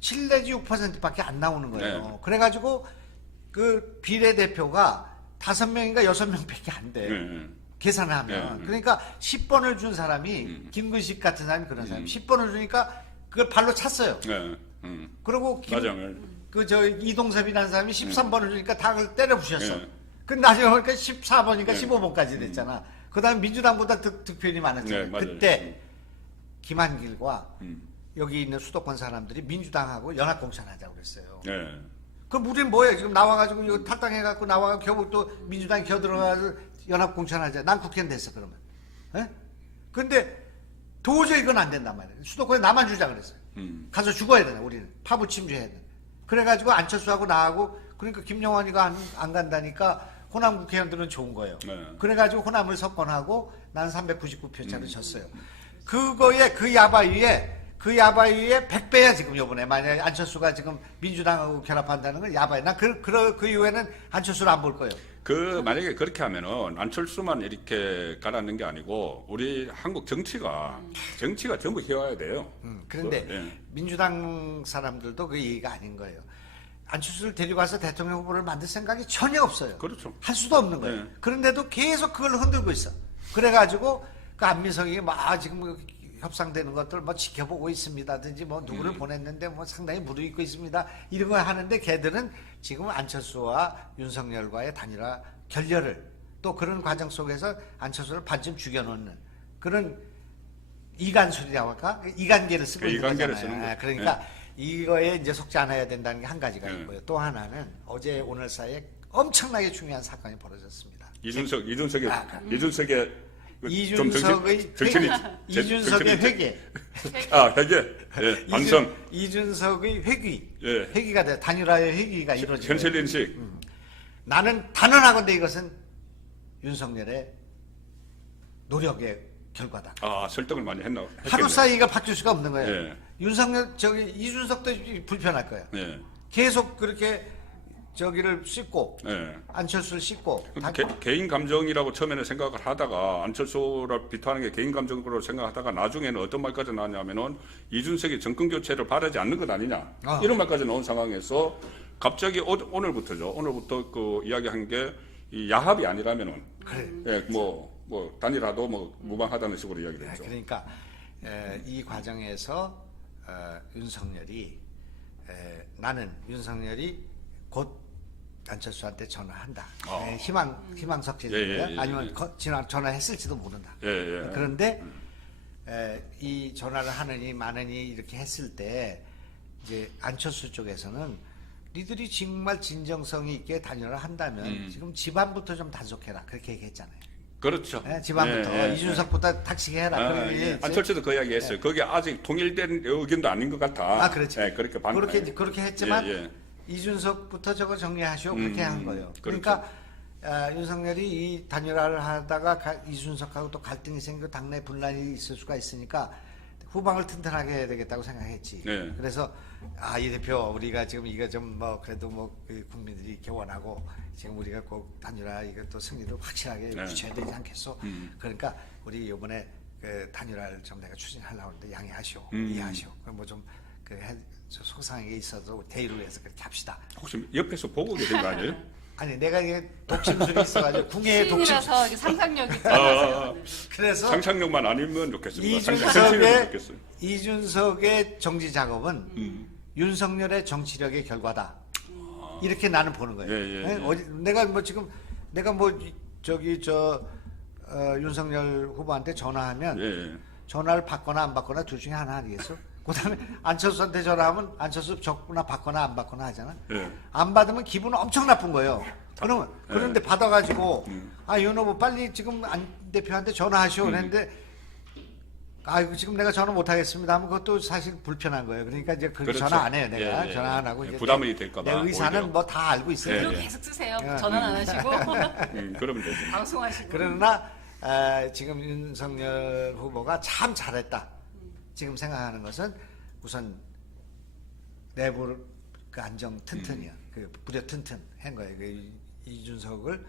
7 내지 6%밖에 안 나오는 거예요. 네. 그래가지고 그 비례대표가 5명인가 6명밖에 안 돼. 계산을 하면. 그러니까 10번을 준 사람이 김근식 같은 사람이 그런 사람이 10번을 주니까 그걸 발로 찼어요. 그리고 이동섭이라는 사람이 13번을 주니까 다 그걸 때려 부셨어. 그 나중에 보니까 14번이니까 15번까지 됐잖아. 그 다음에 민주당보다 득표율이 많았잖아요. 그때 김한길과 여기 있는 수도권 사람들이 민주당하고 연합공천하자고 그랬어요. 그럼 우리는 뭐예요? 지금 나와가지고 이거 탈당해갖고 나와가지고 겨우 또 민주당이 겨들어가지고 연합공천하자. 난 국회의원 됐어 그러면. 근데 도저히 이건 안 된단 말이에요. 수도권에 나만 주자 그랬어요. 가서 죽어야 되나 우리는. 파부침주해야 돼. 그래가지고 안철수하고 나하고 그러니까 김영환이가 안 간다니까 호남 국회의원들은 좋은 거예요. 그래가지고 호남을 석권하고 나는 399표 차로 졌어요. 그거에 그 야바위에 100배야 지금 요번에 만약에 안철수가 지금 민주당하고 결합한다는 건 야바위. 난 그 이후에는 안철수를 안 볼 거예요. 만약에 그렇게 하면은 안철수만 이렇게 가라앉는 게 아니고 우리 한국 정치가 전부 희화해야 돼요. 그런데 민주당 사람들도 그 얘기가 아닌 거예요. 안철수를 데리고 가서 대통령 후보를 만들 생각이 전혀 없어요. 그렇죠. 할 수도 없는 거예요. 그런데도 계속 그걸 흔들고 있어. 그래가지고 그 안민석이 막 지금 협상되는 것들 뭐 지켜보고 있습니다든지 뭐 누구를 보냈는데 뭐 상당히 무르익고 있습니다. 이런 거 하는데 걔들은 지금 안철수와 윤석열과의 단일화 결렬을 또 그런 과정 속에서 안철수를 반쯤 죽여놓는 그런 이간술이라고 할까? 이간계를 쓰고 있는 이간계를 거잖아요. 쓰는 거. 그러니까 이거에 이제 속지 않아야 된다는 게 한 가지가 있고요. 또 하나는 어제 오늘 사이에 엄청나게 중요한 사건이 벌어졌습니다. 이준석의 이준석의 회계. 회계. 반성. 이준석의 회기가 돼. 단일화의 회기가 이루어지고. 현실 인식. 나는 단언하건대 이것은 윤석열의 노력의 결과다. 설득을 많이 했나? 하루 사이 이가 바뀔 수가 없는 거예요. 예. 이준석도 불편할 거예요. 계속 그렇게 저기를 씻고 안철수를 씻고 개인 감정이라고 처음에는 생각을 하다가 안철수를 비판하는 게 개인 감정으로 생각하다가 나중에는 어떤 말까지 나왔냐면은 이준석이 정권 교체를 바라지 않는 것 아니냐 이런 말까지 나온 상황에서 갑자기 오늘부터 그 이야기한 게 이 야합이 아니라면은 뭐 단일화도 뭐 무방하다는 식으로 이야기를 했죠. 그러니까 이 과정에서 윤석열이 나는 윤석열이 곧 안철수한테 전화한다. 희망석진인데요. 아니면 전화했을지도 모른다. 그런데 이 전화를 하느니 마느니 이렇게 했을 때 이제 안철수 쪽에서는 니들이 정말 진정성이 있게 단일화를 한다면 지금 집안부터 좀 단속해라. 그렇게 얘기했잖아요. 그렇죠. 집안부터 이준석부터 탁식해라. 안철수도 그 이야기 했어요. 그게 아직 통일된 의견도 아닌 것 같아. 그렇죠. 그렇게 했지만 이준석부터 저거 정리하시오. 그렇게 한 거예요. 그러니까 윤석열이 이 단일화를 하다가 이준석하고 또 갈등이 생기고 당내 분란이 있을 수가 있으니까 후방을 튼튼하게 해야 되겠다고 생각했지. 네. 그래서 이 대표 우리가 지금 이거 좀 뭐 그래도 뭐그 국민들이 이렇게 원하고 지금 우리가 꼭 단일화 이거 또 승리를 확실하게 네. 붙여야 되지 않겠어. 그러니까 우리 이번에 그 단일화를 좀 내가 추진하려고 하는데 양해하시오, 이해하시오. 그럼 뭐좀그 속상한 게 있어도 대의를 위해서 그렇게 합시다. 혹시 옆에서 보고 계신 거 아니에요? 아니 내가 이게 독심술이 있어가지고 궁예의 독심. 시인이라서 이게 상상력이 뛰어나세요. 그래서 상상력만 아니면 좋겠습니다. 상상력이 좋겠어요. 이준석의 정치 작업은 윤석열의 정치력의 결과다. 이렇게 나는 보는 거예요. 예. 내가 뭐 지금 내가 뭐 저기 윤석열 후보한테 전화하면 예. 전화를 받거나 안 받거나 둘 중에 하나 아니겠어? 그다음에 안철수한테 전화하면 안철수 적거나 받거나 안 받거나 하잖아. 예. 안 받으면 기분 엄청 나쁜 거예요. 그런데 받아가지고 윤 후보 빨리 지금 안 대표한테 전화하시오 그랬는데 이거 지금 내가 전화 못 하겠습니다 하면 그것도 사실 불편한 거예요. 그러니까 이제 그 그렇죠. 전화 안 해요. 내가 예. 전화 안 하고 이제 부담이 될까 봐. 내 의사는 오히려. 뭐 다 알고 있어요. 그리고 계속 쓰세요. 전화는 안 하시고 그러면 되죠. 방송하시고. 그러나 지금 윤석열 후보가 참 잘했다. 지금 생각하는 것은 우선 내부 그 안정 튼튼이야. 그 부려 튼튼한 거예요. 그 이준석을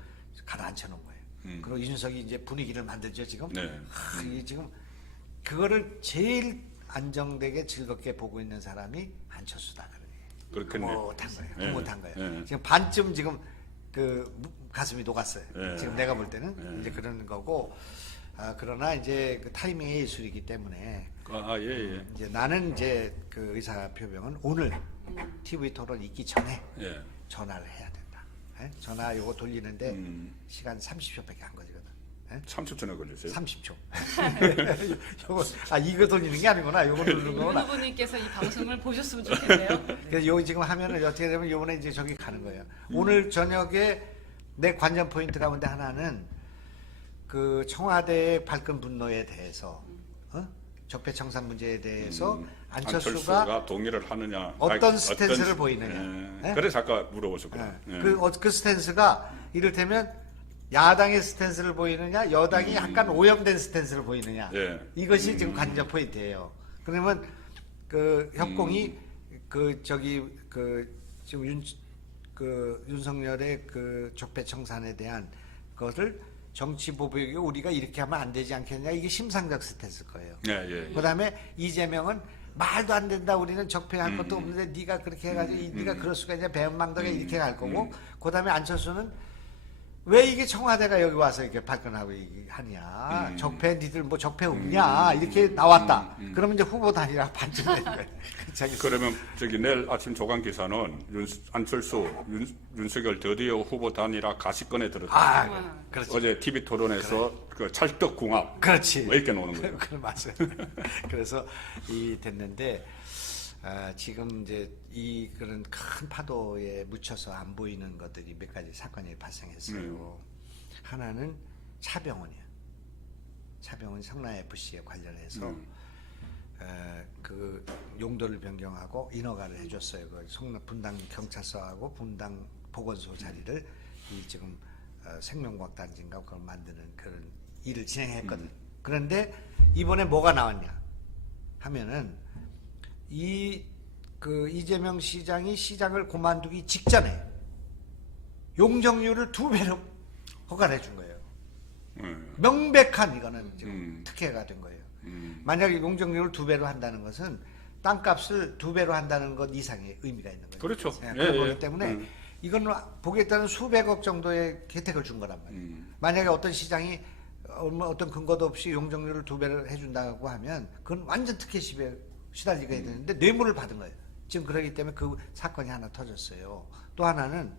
가라앉혀 놓은 거예요. 그리고 이준석이 이제 분위기를 만들죠 지금. 네. 이 지금 그거를 제일 안정되게 즐겁게 보고 있는 사람이 안철수다. 그렇겠네. 못한 거예요. 못한 거예요. 예. 지금 반쯤 지금 그 가슴이 녹았어요. 예. 지금 내가 볼 때는 이제 그런 거고. 그러나 이제 그 타이밍의 예술이기 때문에 예. 이제 나는 이제 그 의사 표명은 오늘 TV 토론 있기 전에 예. 전화를 해야 된다. 예? 전화 요거 돌리는데 시간 30초밖에 안 걸리거든. 예? 30초나 걸렸어요. 30초. 요거 이거 돌리는 게 아니구나. 요거 누르는 윤 거구나. 후보님께서 이 방송을 보셨으면 좋겠네요. 그래서 요 지금 하면은 어떻게 되면 요번에 이제 저기 가는 거예요. 오늘 저녁에 내 관전 포인트 가운데 하나는 그 청와대의 발끈 분노에 대해서 적폐청산 문제에 대해서 안철수가 동의를 하느냐 어떤 스탠스를 보이느냐. 예? 그래서 아까 물어보셨구나. 예. 그 스탠스가 이를테면 야당의 스탠스를 보이느냐 여당이 약간 오염된 스탠스를 보이느냐 이것이 지금 관전 포인트예요. 그러면 그 협공이 지금 윤석열의 그 적폐청산에 대한 것을 정치 보복이 우리가 이렇게 하면 안 되지 않겠냐 이게 심상정 스탠스일 거예요. 그다음에 이재명은 말도 안 된다. 우리는 적폐할 것도 없는데 네가 그렇게 해가지고 네가 그럴 수가 있냐 배은망덕에 이렇게 갈 거고 그다음에 안철수는 왜 이게 청와대가 여기 와서 이렇게 발끈하고 하냐 적폐 니들 뭐 적폐 없냐 이렇게 나왔다. 그러면 이제 후보 단일화 반쯤 되는 거예요. 그러면 내일 아침 조간 기사는 안철수 윤석열 드디어 후보 단일화 가시권에 들었다. 그렇지. 어제 TV 토론에서 그 찰떡궁합. 그렇지. 뭐 이렇게 노는 거예요. 그래 맞아요. 그래서 됐는데 지금 이제 그런 큰 파도에 묻혀서 안 보이는 것들이 몇 가지 사건이 발생했어요. 하나는 차병원이야. 차병원 성남 FC에 관련해서 그 용도를 변경하고 인허가를 해줬어요. 그 성남 분당 경찰서하고 분당 보건소 자리를 이 지금 생명과학단지인가 그걸 만드는 그런 일을 진행했거든. 그런데 이번에 뭐가 나왔냐 하면은 이재명 시장이 시장을 그만두기 직전에 용적률을 2배로 허가를 해준 거예요. 명백한 이거는 지금 특혜가 된 거예요. 만약에 용적률을 2배로 한다는 것은 땅값을 2배로 한다는 것 이상의 의미가 있는 거예요. 그렇죠. 그런 거기 때문에 이건 보겠다는 수백억 정도의 혜택을 준 거란 말이에요. 만약에 어떤 시장이 어떤 근거도 없이 용적률을 2배를 해준다고 하면 그건 완전 특혜시에 시달리게 되는데 뇌물을 받은 거예요. 지금 그러기 때문에 그 사건이 하나 터졌어요. 또 하나는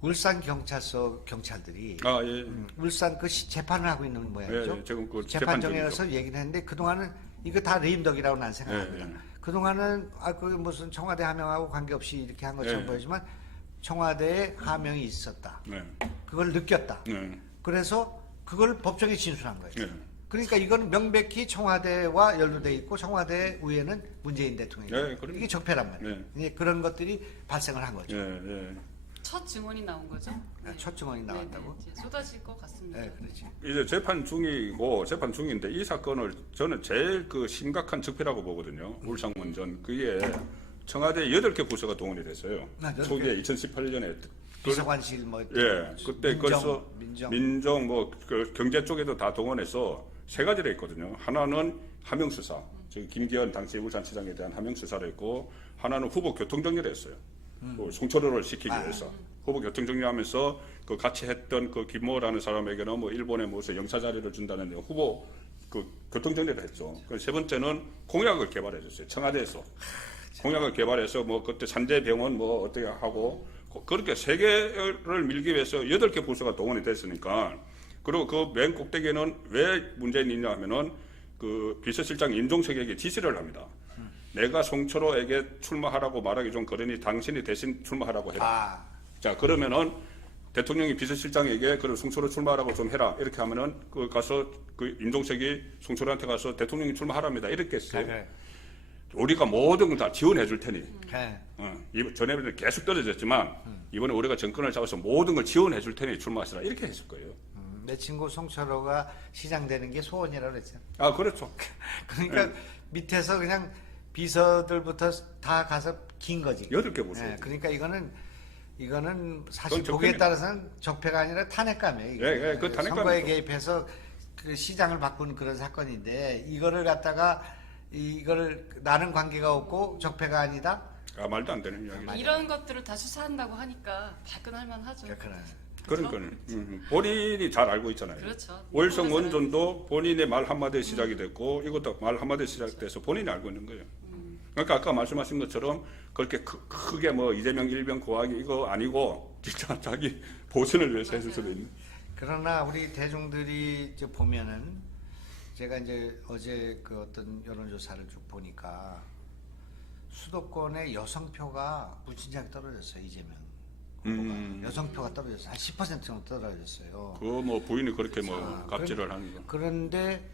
울산 경찰서 경찰들이 울산 그 재판을 하고 있는 모양이죠. 지금 그 재판정에서 얘기를 했는데 그동안은 이거 다 레임덕이라고 난 생각합니다. 그동안은 그 무슨 청와대 하명하고 관계없이 이렇게 한 것처럼 보이지만 청와대에 하명이 있었다. 그걸 느꼈다. 그래서 그걸 법정에 진술한 거예요. 그러니까 이거는 명백히 청와대와 연루돼 있고 청와대 위에는 문재인 대통령이 이게 적폐란 말이에요. 그런 것들이 발생을 한 거죠. 첫 증언이 나온 거죠? 첫 증언이 나왔다고? 이제 쏟아질 것 같습니다. 네, 그렇지. 이제 재판 중인데 이 사건을 저는 제일 그 심각한 적폐라고 보거든요. 울산원전 그게 청와대 8개 부서가 동원이 됐어요. 초기에 2018년에 비서관실 그때 그래서 민정 그 경제 쪽에도 다 동원해서 3가지를 했거든요. 하나는 하명 수사, 즉 김기현 당시 울산시장에 대한 하명 수사를 했고, 하나는 후보 교통 정리를 했어요. 뭐 송철호를 시키기 위해서 후보 교통 정리하면서 그 같이 했던 그 김모라는 사람에게는 뭐 일본에 무슨 영사 자리를 준다는 후보 그 교통 정리를 했죠. 그 3번째는 공약을 개발해줬어요. 청와대에서 공약을 개발해서 뭐 그때 산재병원 뭐 어떻게 하고 그렇게 3개를 밀기 위해서 8개 부서가 동원이 됐으니까. 그리고 그 맨 꼭대기에는 왜 문제가 있냐 하면은 그 비서실장 임종석에게 지시를 합니다. 내가 송철호에게 출마하라고 말하기 좀 그러니 당신이 대신 출마하라고 해라. 자, 그러면은 대통령이 비서실장에게 그럼 송철호 출마하라고 좀 해라. 이렇게 하면은 그 가서 그 임종석이 송철호한테 가서 대통령이 출마하랍니다. 이렇게 했어요. 그래. 우리가 모든 걸 다 지원해 줄 테니. 그래. 전에는 계속 떨어졌지만 이번에 우리가 정권을 잡아서 모든 걸 지원해 줄 테니 출마하시라. 이렇게 했을 거예요. 내 친구 송철호가 시장 되는 게 소원이라고 그랬죠. 아, 그렇죠. 그러니까 밑에서 그냥 비서들부터 다 가서 긴 거지. 8개 부서. 그러니까 이거는 사실 그건 보기에 적폐입니다. 따라서는 적폐가 아니라 탄핵감이에요. 예, 그 탄핵감이죠. 선거에 개입해서 그 시장을 바꾸는 그런 사건인데 이거를 갖다가 이거를 나는 관계가 없고 적폐가 아니다. 아, 말도 안 되는 이야기죠. 이런 것들을 다 수사한다고 하니까 발끈할 만하죠. 그러나 본인이 잘 알고 있잖아요. 그렇죠. 월성 원전도 본인의 말 한마디에 시작이 됐고 이것도 말 한마디에 시작돼서 본인이 알고 있는 거예요. 그러니까 아까 말씀하신 것처럼 그렇게 크게 뭐 이재명 일병 구하기 이거 아니고 진짜 자기 보선을 위해서 했을 수도 있는. 그러나 우리 대중들이 이제 보면은 제가 이제 어제 그 어떤 여론조사를 쭉 보니까 수도권의 여성표가 무진장이 떨어졌어요. 이재명 후보가. 여성표가 떨어졌어요. 한 10% 정도 떨어졌어요. 그 뭐 부인이 그렇게 뭐 갑질을 하는 거. 그런데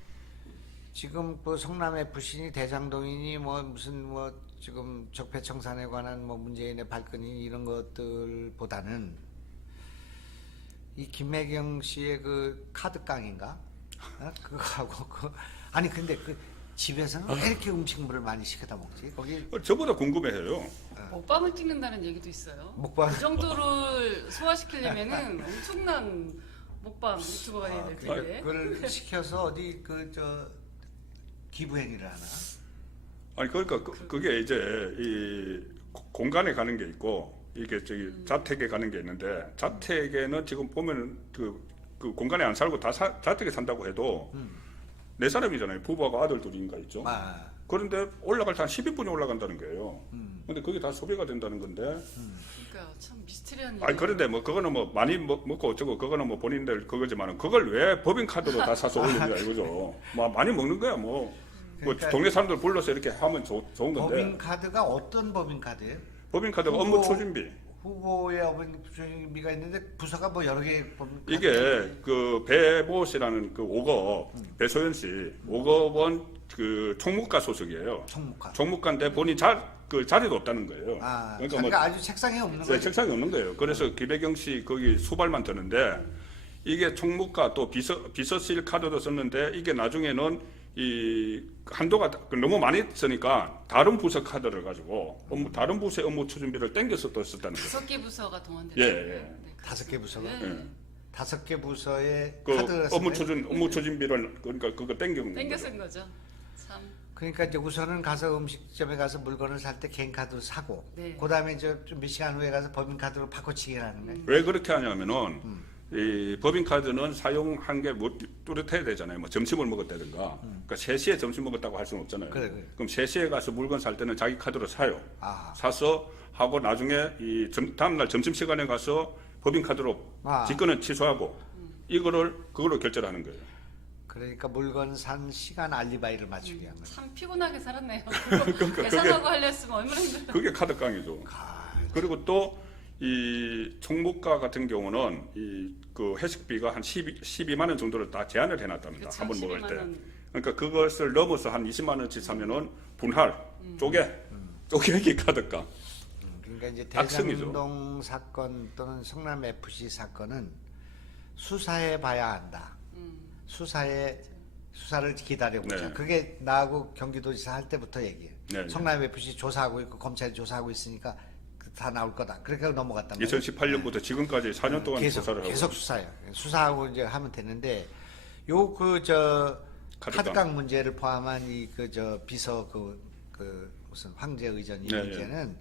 지금 그 성남 FC니 대장동이니 뭐 무슨 뭐 지금 적폐청산에 관한 뭐 문재인의 발끈이 이런 것들보다는 이 김혜경 씨의 그 카드깡인가? 그거하고 아니 근데 그 집에서는 왜 이렇게 음식물을 많이 시켜다 먹지? 거기 저보다 궁금해해요. 먹방을 찍는다는 얘기도 있어요. 먹방. 그 정도를 소화시키려면은 엄청난 먹방 유튜버가 돼야 될 텐데. 그걸 시켜서 어디 그 저 기부행위를 하나? 아니 그러니까 그게 이제 이 공간에 가는 게 있고 이게 저기 자택에 가는 게 있는데 자택에는 지금 보면 그 공간에 안 살고 다 자택에 산다고 해도 네 사람이잖아요. 부부하고 아들 둘인가 있죠. 그런데 올라갈 때 한 10인분이 올라간다는 거예요. 근데 그게 다 소비가 된다는 건데. 그러니까 참 미스테리한 얘기. 아니 그런데 뭐 그거는 뭐 많이 먹고 어쩌고 그거는 뭐 본인들 그거지만은 그걸 왜 법인카드로 다 사서 올리냐 이거죠. 뭐 많이 먹는 거야 뭐. 그러니까 뭐 동네 사람들 불러서 이렇게 하면 좋은 건데. 법인카드가 어떤 법인카드예요? 법인카드가 업무 추진비. 후보의 업무 추진비가 있는데 부서가 뭐 여러 개 법인카드. 이게 그 배모 씨라는 그 5급 배소연 씨 5급 원 그 총무과 소속이에요. 총무과인데 본인 그 자리도 없다는 거예요. 그러니까 뭐 아주 책상에 없는 거예요. 책상에 없는 거예요. 그래서 김혜경 씨 거기 수발만 드는데 이게 총무과 또 비서실 카드도 썼는데 이게 나중에는 이 한도가 너무 많이 쓰니까 다른 부서 카드를 가지고 다른 부서의 업무 추진비를 땡겨서 또 썼다는 거예요. 5개 부서가 동원됐어요. 예. 5개 부서가. 네. 5개 부서의 그 카드를 업무 추진비를 그러니까 그거 땡겨 쓴 거죠. 참. 그러니까 이제 우선은 가서 음식점에 가서 물건을 살 때 개인 카드로 사고, 그다음에 이제 좀 몇 시간 후에 가서 법인 카드로 바꿔치기를 하는 거예요. 왜 그렇게 하냐면은 이 법인 카드는 사용한 게 뭐 뚜렷해야 되잖아요. 뭐 점심을 먹었다든가. 그러니까 3시에 점심 먹었다고 할 수는 없잖아요. 그래. 그럼 3시에 가서 물건 살 때는 자기 카드로 사요. 사서 하고 나중에 이 다음날 점심 시간에 가서 법인 카드로 직권은 취소하고 그걸로 결제를 하는 거예요. 그러니까 물건 산 시간 알리바이를 맞추게 한 거예요. 참 피곤하게 살았네요. 계산하고 하려으면 얼마나 힘들어요. 그게 카드깡이죠. 그리고 또 이 총무과 같은 경우는 그 회식비가 한 12만 원 정도를 다 제한을 해놨답니다. 그렇죠, 한 번 먹을 때. 원. 그러니까 그것을 넘어서 한 20만 원치 사면은 분할 쪼개기 카드깡. 그러니까 이제 악성이죠. 대장동 사건 또는 성남 FC 사건은 수사해 봐야 한다. 수사를 기다려보자. 네. 그게 나하고 경기도지사 할 때부터 얘기해. 네, 성남 FC 조사하고 있고 검찰이 조사하고 있으니까 다 나올 거다. 그렇게 넘어갔단 말이에요. 2018년부터 지금까지 4년 동안 조사를 하고 계속 수사해요. 수사하고 이제 하면 되는데 요 그 저 카드깡 문제를 포함한 이 그 저 비서 그 무슨 황제 의전 이 네, 문제는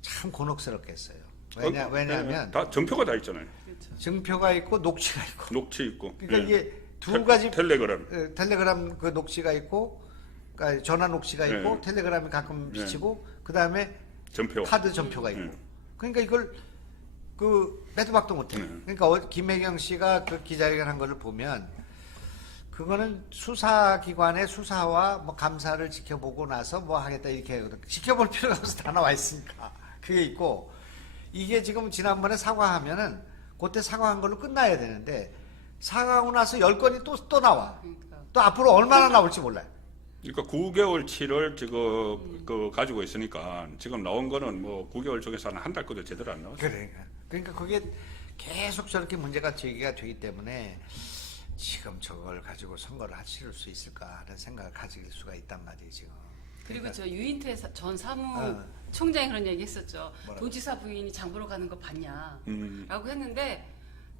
참 곤혹스럽겠어요. 왜냐하면 다 전표가 다 있잖아요. 증표가 있고 녹취가 있고. 녹취 있고. 그러니까 예. 이게 두 가지 텔레그램. 텔레그램 그 녹취가 있고, 그러니까 전화 녹취가 있고, 네. 텔레그램이 가끔 네. 비치고, 그 다음에 전표. 카드 전표가 있고. 그러니까 이걸 그 빼도 박도 못해. 그러니까 김혜경 씨가 그 기자회견 한 거를 보면 그거는 수사기관의 수사와 뭐 감사를 지켜보고 나서 뭐 하겠다 이렇게 지켜볼 필요가 없어. 다 나와 있으니까. 그게 있고 이게 지금 지난번에 사과하면은 그때 사과한 걸로 끝나야 되는데 사과하고 나서 10건이 또 나와. 그러니까. 또 앞으로 얼마나 나올지 몰라요. 그러니까 9개월치를 지금 그 가지고 있으니까 지금 나온 거는 뭐 9개월 중에서는 한 달 것도 제대로 안 나왔어요. 그러니까 그게 계속 저렇게 문제가 제기가 되기 때문에 지금 저걸 가지고 선거를 치를 수 있을까 하는 생각을 가질 수가 있단 말이에요 지금. 그리고 저 유인태 전 사무총장이 그런 얘기 했었죠. 도지사 부인이 장보러 가는 거 봤냐? 라고 했는데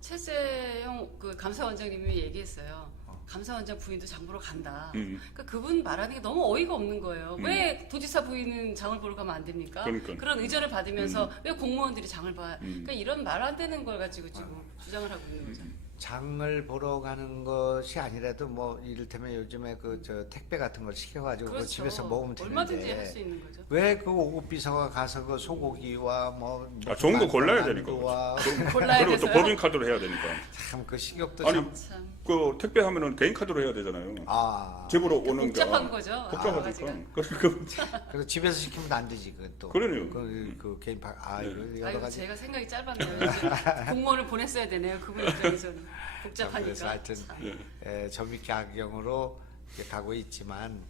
최재형 그 감사원장님이 얘기했어요. 감사원장 부인도 장 보러 간다. 그러니까 그분 말하는 게 너무 어이가 없는 거예요. 왜 도지사 부인은 장을 보러 가면 안 됩니까? 그러니까. 그런 의전을 받으면서 왜 공무원들이 장을 봐? 그러니까 이런 말 안 되는 걸 가지고 지금 주장을 하고 있는 거죠. 장을 보러 가는 것이 아니라도 뭐 이를테면 요즘에 그 저 택배 같은 걸 시켜가지고 그렇죠. 그 집에서 먹으면 얼마든지 할 수 되는데 있는 거죠. 왜 그 5급 비서가 가서 그 소고기와 뭐 좋은 거 골라야 되니까. 골라야 그리고 또 돼서요? 법인 카드로 해야 되니까. 참그 식욕도 아니 참 그 택배 하면은 개인 카드로 해야 되잖아요. 집으로 오는 게 복잡한 거죠. 복잡하니까. 그래서 집에서 시키면 안 되지 그것도. 그러네요. 그 개인 이거 여러 아유, 가지. 제가 생각이 짧았네요. 이제 공무원을 보냈어야 되네요. 그분 입장에서는 복잡하니까. 그래서 하여튼 점입 악경으로 가고 있지만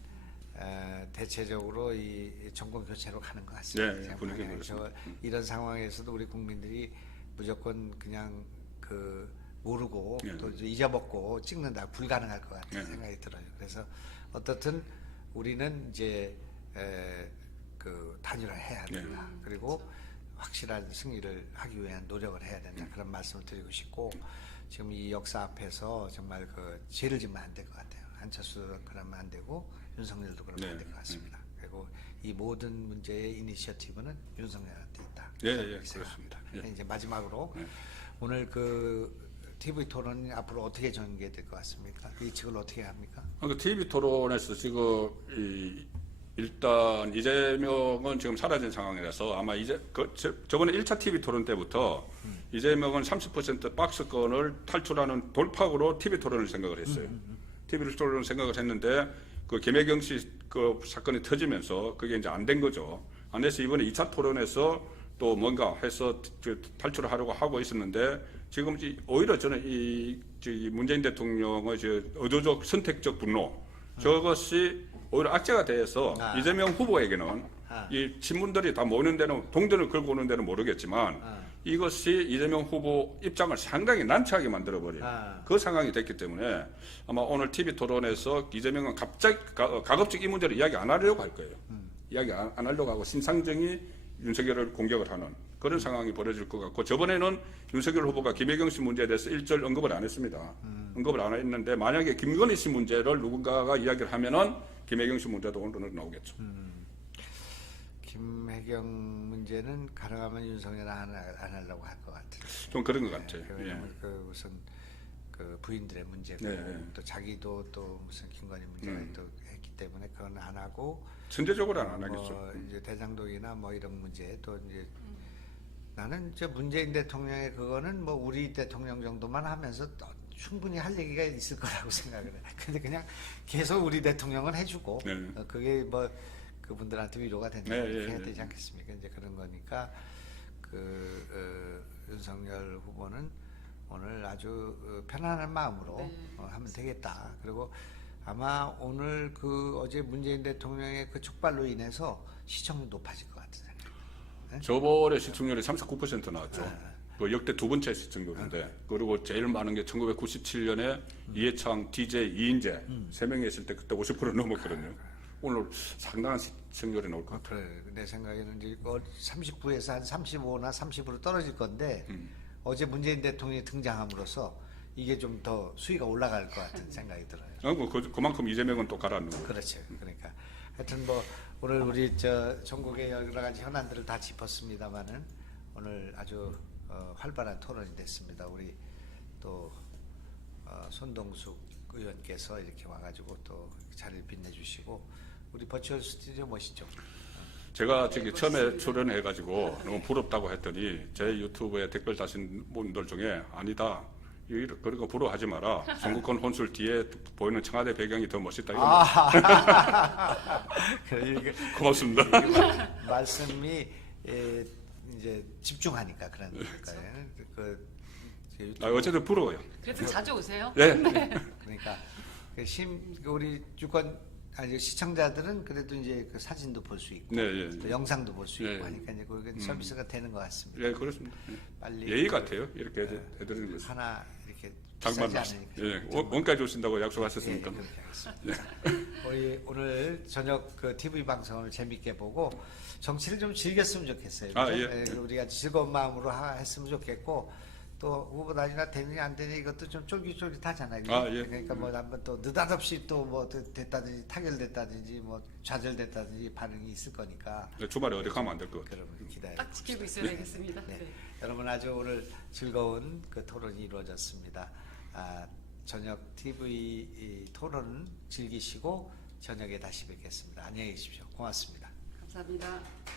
대체적으로 이 정권 교체로 가는 것 같습니다. 네, 분위기는 그렇습니다. 이런 상황에서도 우리 국민들이 무조건 그냥 그 모르고 또 이제 잊어먹고 찍는다 불가능할 것 같은 생각이 들어요. 그래서 어떻든 우리는 이제 그 단일화해야 된다. 그리고 확실한 승리를 하기 위한 노력을 해야 된다. 그런 말씀을 드리고 싶고 지금 이 역사 앞에서 정말 그 죄를 지면 안 될 것 같아요. 안철수도 그러면 안 되고 윤석열도 그러면 안 될 것 같습니다. 그리고 이 모든 문제의 이니셔티브는 윤석열한테 있다. 예, 그렇습니다. 이제 마지막으로 오늘 그 TV 토론이 앞으로 어떻게 전개될 것 같습니까? 예측을 어떻게 합니까? 그 TV 토론에서 지금 일단 이재명은 지금 사라진 상황이라서 아마 저번에 1차 TV 토론 때부터 이재명은 30% 박스권을 탈출하는 돌파구로 TV 토론을 생각을 했어요. TV 토론을 생각을 했는데 그 김혜경 씨 그 사건이 터지면서 그게 이제 안 된 거죠. 안 돼서 이번에 2차 토론에서 또 뭔가 해서 탈출을 하려고 하고 있었는데 지금 오히려 저는 이 문재인 대통령의 의도적 선택적 분노 저것이 오히려 악재가 돼서 이재명 후보에게는 이 친문들이 다 모이는 데는 동전을 걸고 오는 데는 모르겠지만 이것이 이재명 후보 입장을 상당히 난처하게 만들어버린 그 상황이 됐기 때문에 아마 오늘 TV 토론에서 이재명은 갑자기 가급적 이 문제를 이야기 안 하려고 할 거예요. 이야기 안 하려고 하고 심상정이 윤석열을 공격을 하는 그런 상황이 벌어질 것 같고 저번에는 윤석열 후보가 김혜경 씨 문제에 대해서 일절 언급을 안 했습니다. 언급을 안 했는데 만약에 김건희 씨 문제를 누군가가 이야기를 하면은 김혜경 씨 문제도 오늘은 나오겠죠. 김혜경 문제는 가능하면 윤석열 안 하려고 할 것 같아요. 좀 그런 것 같아요. 왜냐하면 그 우선 그 부인들의 문제고 또 자기도 또 무슨 김건희 문제가 또 했기 때문에 그건 안 하고 전제적으로 안 하겠죠. 이제 대장동이나 뭐 이런 문제 또 이제 나는 이제 문재인 대통령의 그거는 뭐 우리 대통령 정도만 하면서 또 충분히 할 얘기가 있을 거라고 생각을 해. 근데 그냥 계속 우리 대통령은 해주고 그게 뭐 그분들한테 위로가 된다고 해야 되지 않겠습니까? 이제 그런 거니까 윤석열 후보는 오늘 아주 편안한 마음으로 하면 되겠다. 그리고 아마 오늘 어제 문재인 대통령의 그 촉발로 인해서 시청률 높아질 것 같은 생각. 저번에 시청률이 39% 나왔죠. 그 역대 두 번째 시청률인데 그리고 제일 많은 게 1997년에 이해창, DJ, 이인재 세 명이 했을 때 그때 50% 넘었거든요. 오늘 상당한 시청률이 나올 것 같아요. 그래, 내 생각에는 이제 39에서 한 35나 30으로 떨어질 건데 어제 문재인 대통령이 등장함으로써 이게 좀 더 수위가 올라갈 것 같은 생각이 들어요. 그만큼 이재명은 또 가라앉는 거예요. 그렇죠. 그러니까 하여튼 뭐 오늘 우리 저 전국의 여러 가지 현안들을 다 짚었습니다만은 오늘 아주 활발한 토론이 됐습니다. 우리 또 손동숙 의원께서 이렇게 와가지고 또 자리를 빛내주시고 우리 버추얼 스튜디오 모시죠. 제가 저기 처음에 출연해가지고 너무 부럽다고 했더니 제 유튜브에 댓글 다신 분들 중에 아니다. 그런 거 부러워하지 마라. 선거권 혼술 뒤에 보이는 청와대 배경이 더 멋있다. 이런 고맙습니다. 말씀이 이제 집중하니까 그런 거예요. 어쨌든 부러워요. 그래도 자주 오세요. 네. 그러니까 우리 유권 시청자들은 그래도 이제 그 사진도 볼 수 있고 네, 또 영상도 볼 수 있고 네. 하니까 이제 그게 서비스가 되는 것 같습니다. 예, 그렇습니다. 빨리 예의 같아요. 이렇게 해드리는 것은. 하나 이렇게 장만 비싸지 말씀. 않으니까. 예, 원까지 오신다고 약속하셨으니까. 예, 그렇게 하겠습니다. 우리 오늘 저녁 그 TV 방송을 재밌게 보고 정치를 좀 즐겼으면 좋겠어요. 아, 그죠? 예. 우리가 즐거운 마음으로 했으면 좋겠고 또 후보 나중에 되느냐 안 되느냐 이것도 좀 쫄깃쫄깃하잖아요. 그죠? 아, 예. 그러니까 뭐 한번 또 느닷없이 또 뭐 됐다든지 타결됐다든지 뭐 좌절됐다든지 반응이 있을 거니까 주말에 어디 가면 안 될 것 같아요. 여러분 기다려. 딱 지키고 있어야 되겠습니다. 네. 네. 여러분 아주 오늘 즐거운 그 토론이 이루어졌습니다. 저녁 TV 토론 즐기시고 저녁에 다시 뵙겠습니다. 안녕히 계십시오. 고맙습니다. 감사합니다.